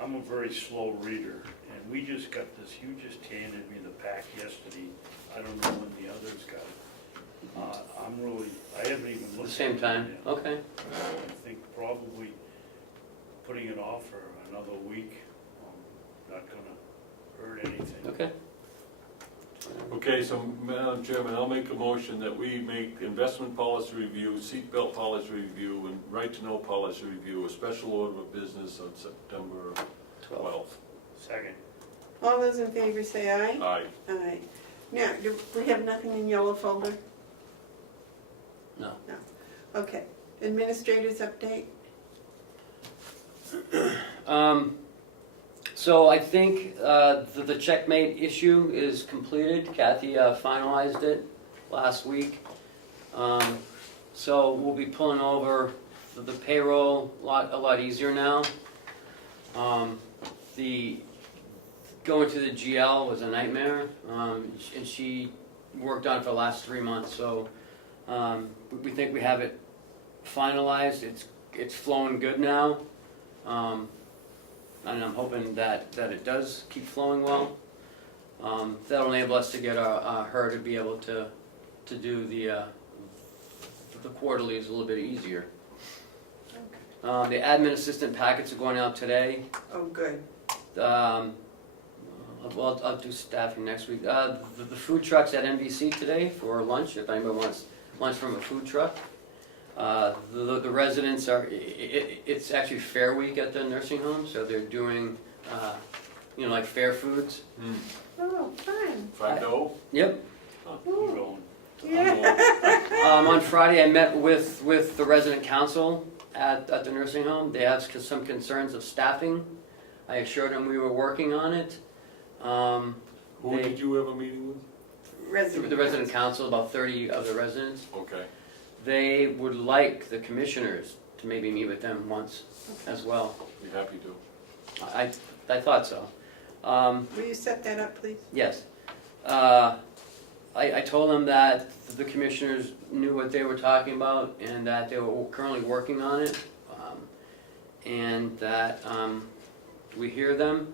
I'm a very slow reader, and we just got this, you just handed me the pack yesterday. I don't know when the others got it. I haven't even At looked. the same at it time, yet. okay. I think probably putting it off for another week, not gonna hurt anything. Okay. Okay, so Madam Chairman, I'll make a motion that we make investment policy review, seatbelt policy review, and right to know policy review, a special order of business on September 12th. Second. All those in favor say aye. Aye. Aye. Now, do we have nothing in yellow folder? No. Okay. Administrators update? So I think the checkmate issue is completed. Kathy finalized it last week. So we'll be pulling over the payroll a lot easier now. The going to the GL was a nightmare, and she worked on it for the last 3 months. So we think we have it finalized. It's flowing good now. And I'm hoping that it does keep flowing well. That'll enable us to get her to be able to do the quarterlies a little bit easier. The admin assistant packets are going out today. Oh, good. Well, I'll do staffing next week. The food truck's at NBC today for lunch, if anybody wants lunch from a food truck. The residents are, it's actually Fair Week at the nursing home, so they're doing, like fair foods. Oh, fun. $5? Yep. I'm going. Yeah. On Friday, I met with the resident council at the nursing home. They have some concerns of staffing. I assured them we were working on it. Who did you have a meeting with? The resident council, about 30 of the residents. Okay. They would like the commissioners to maybe meet with them once as well. Be happy to. I thought so. Will you set that up, please? Yes. I told them that the commissioners knew what they were talking about and that they were currently working on it, and that we hear them.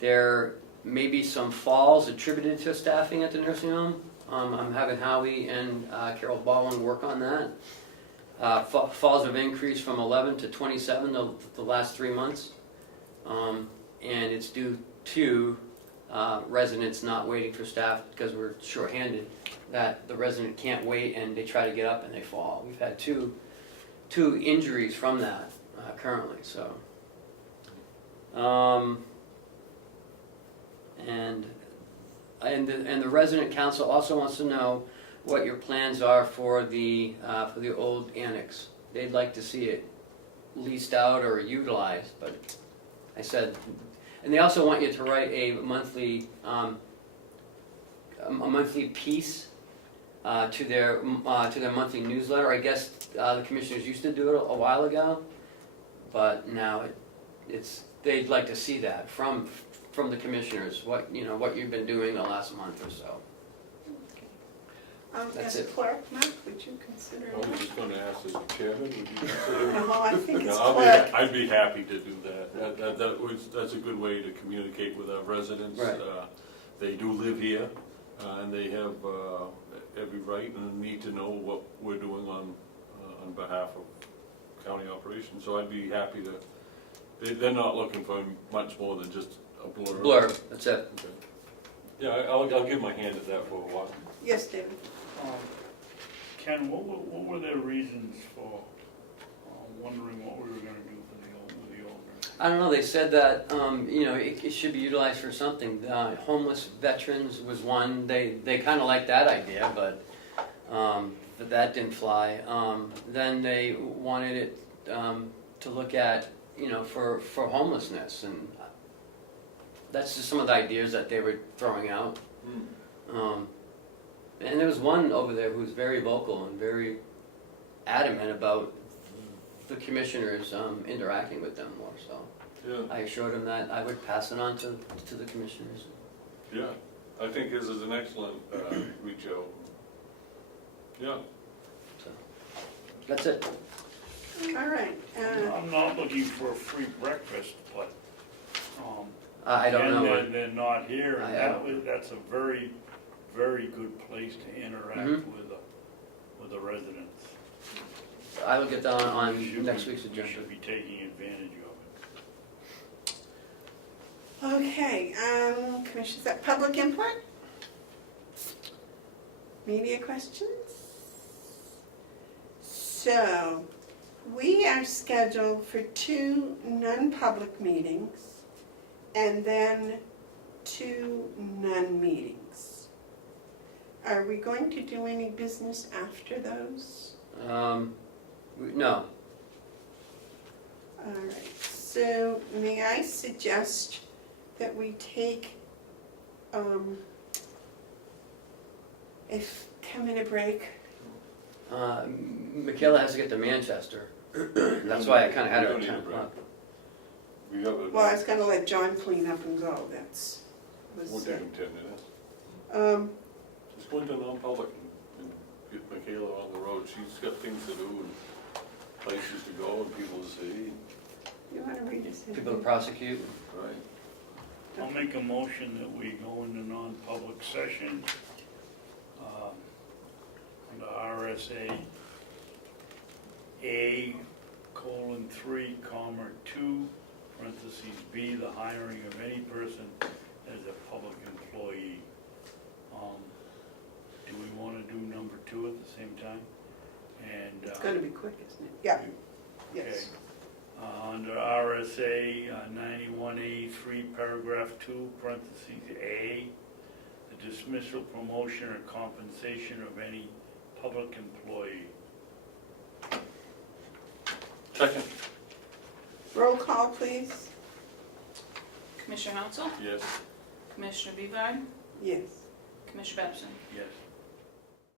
There may be some falls attributed to staffing at the nursing home. I'm having Howie and Carroll Baldwin work on that. Falls have increased from 11 to 27 the last 3 months, and it's due to residents not waiting for staff because we're shorthanded. That the resident can't wait and they try to get up and they fall. We've had two injuries from that currently. So, and the resident council also wants to know what your plans are for the old annex. They'd like to see it leased out or utilized, but I said, and they also want you to write a monthly piece to their monthly newsletter. I guess the commissioners used to do it a while ago, but now they'd like to see that from the commissioners, what you've been doing the last month or so. That's As it. clerk, Mark, would you consider I was that? just gonna ask as the chairman, would you consider? No, I think it's No, clerk. I'd be happy to do that. That's a good way to communicate with our residents. Right. They do live here, and they have every right and need to know what we're doing on behalf of county operations. So I'd be happy to They're not looking for much more than just a blur. Blur, that's it. Okay. Yeah, I'll give my hand at that for a while. Yes, David? Ken, what were their reasons for wondering what we were gonna do with the old nurse? I don't know, they said that, it should be utilized for something. Homeless veterans was one, they kinda liked that idea, but that didn't fly. Then they wanted it, to look at, for homelessness, and that's just some of the ideas that they were throwing out. And there was one over there who was very vocal and very adamant about the commissioners interacting with them more, so Yeah, I assured him that I would pass it on to the commissioners. yeah. I think this is an excellent reach out. Yeah. So that's it. All right. I'm not looking for a free breakfast, but, I don't and know. they're not here, and I don't- that's a very, very good place to interact Mhm. with the residents. I will get that We on should next be- week's We agenda. should be taking advantage of it. Okay, commissioners, that public input? Media questions? So, we are scheduled for 2 non-public meetings and then 2 non-meetings. Are we going to do any business after those? No, All right, so may I suggest that we take, a 10-minute break? Michaela has to get to Manchester. That's why I kinda had We her don't at need a 10 break. o'clock. We have a, Well, I was gonna let John clean up and go, we'll take them 10 minutes. um, Just go into non-public and get Michaela on the road. She's got things to do and places to go and people to see. you wanna read this? People to prosecute. Right. I'll make a motion that we go into non-public session, under RSA A:3, 2, parentheses B, the hiring of any person as a public employee. Do we wanna do number 2 at the same time? And, It's gonna be quick, isn't it? Yeah, yes. Under RSA 91A3, paragraph 2, parentheses A, the dismissal, promotion, or compensation of any public employee. Second. Roll call, please. Commissioner Hounsell? Yes. Commissioner Bevard? Yes. Commissioner Babson? Yes.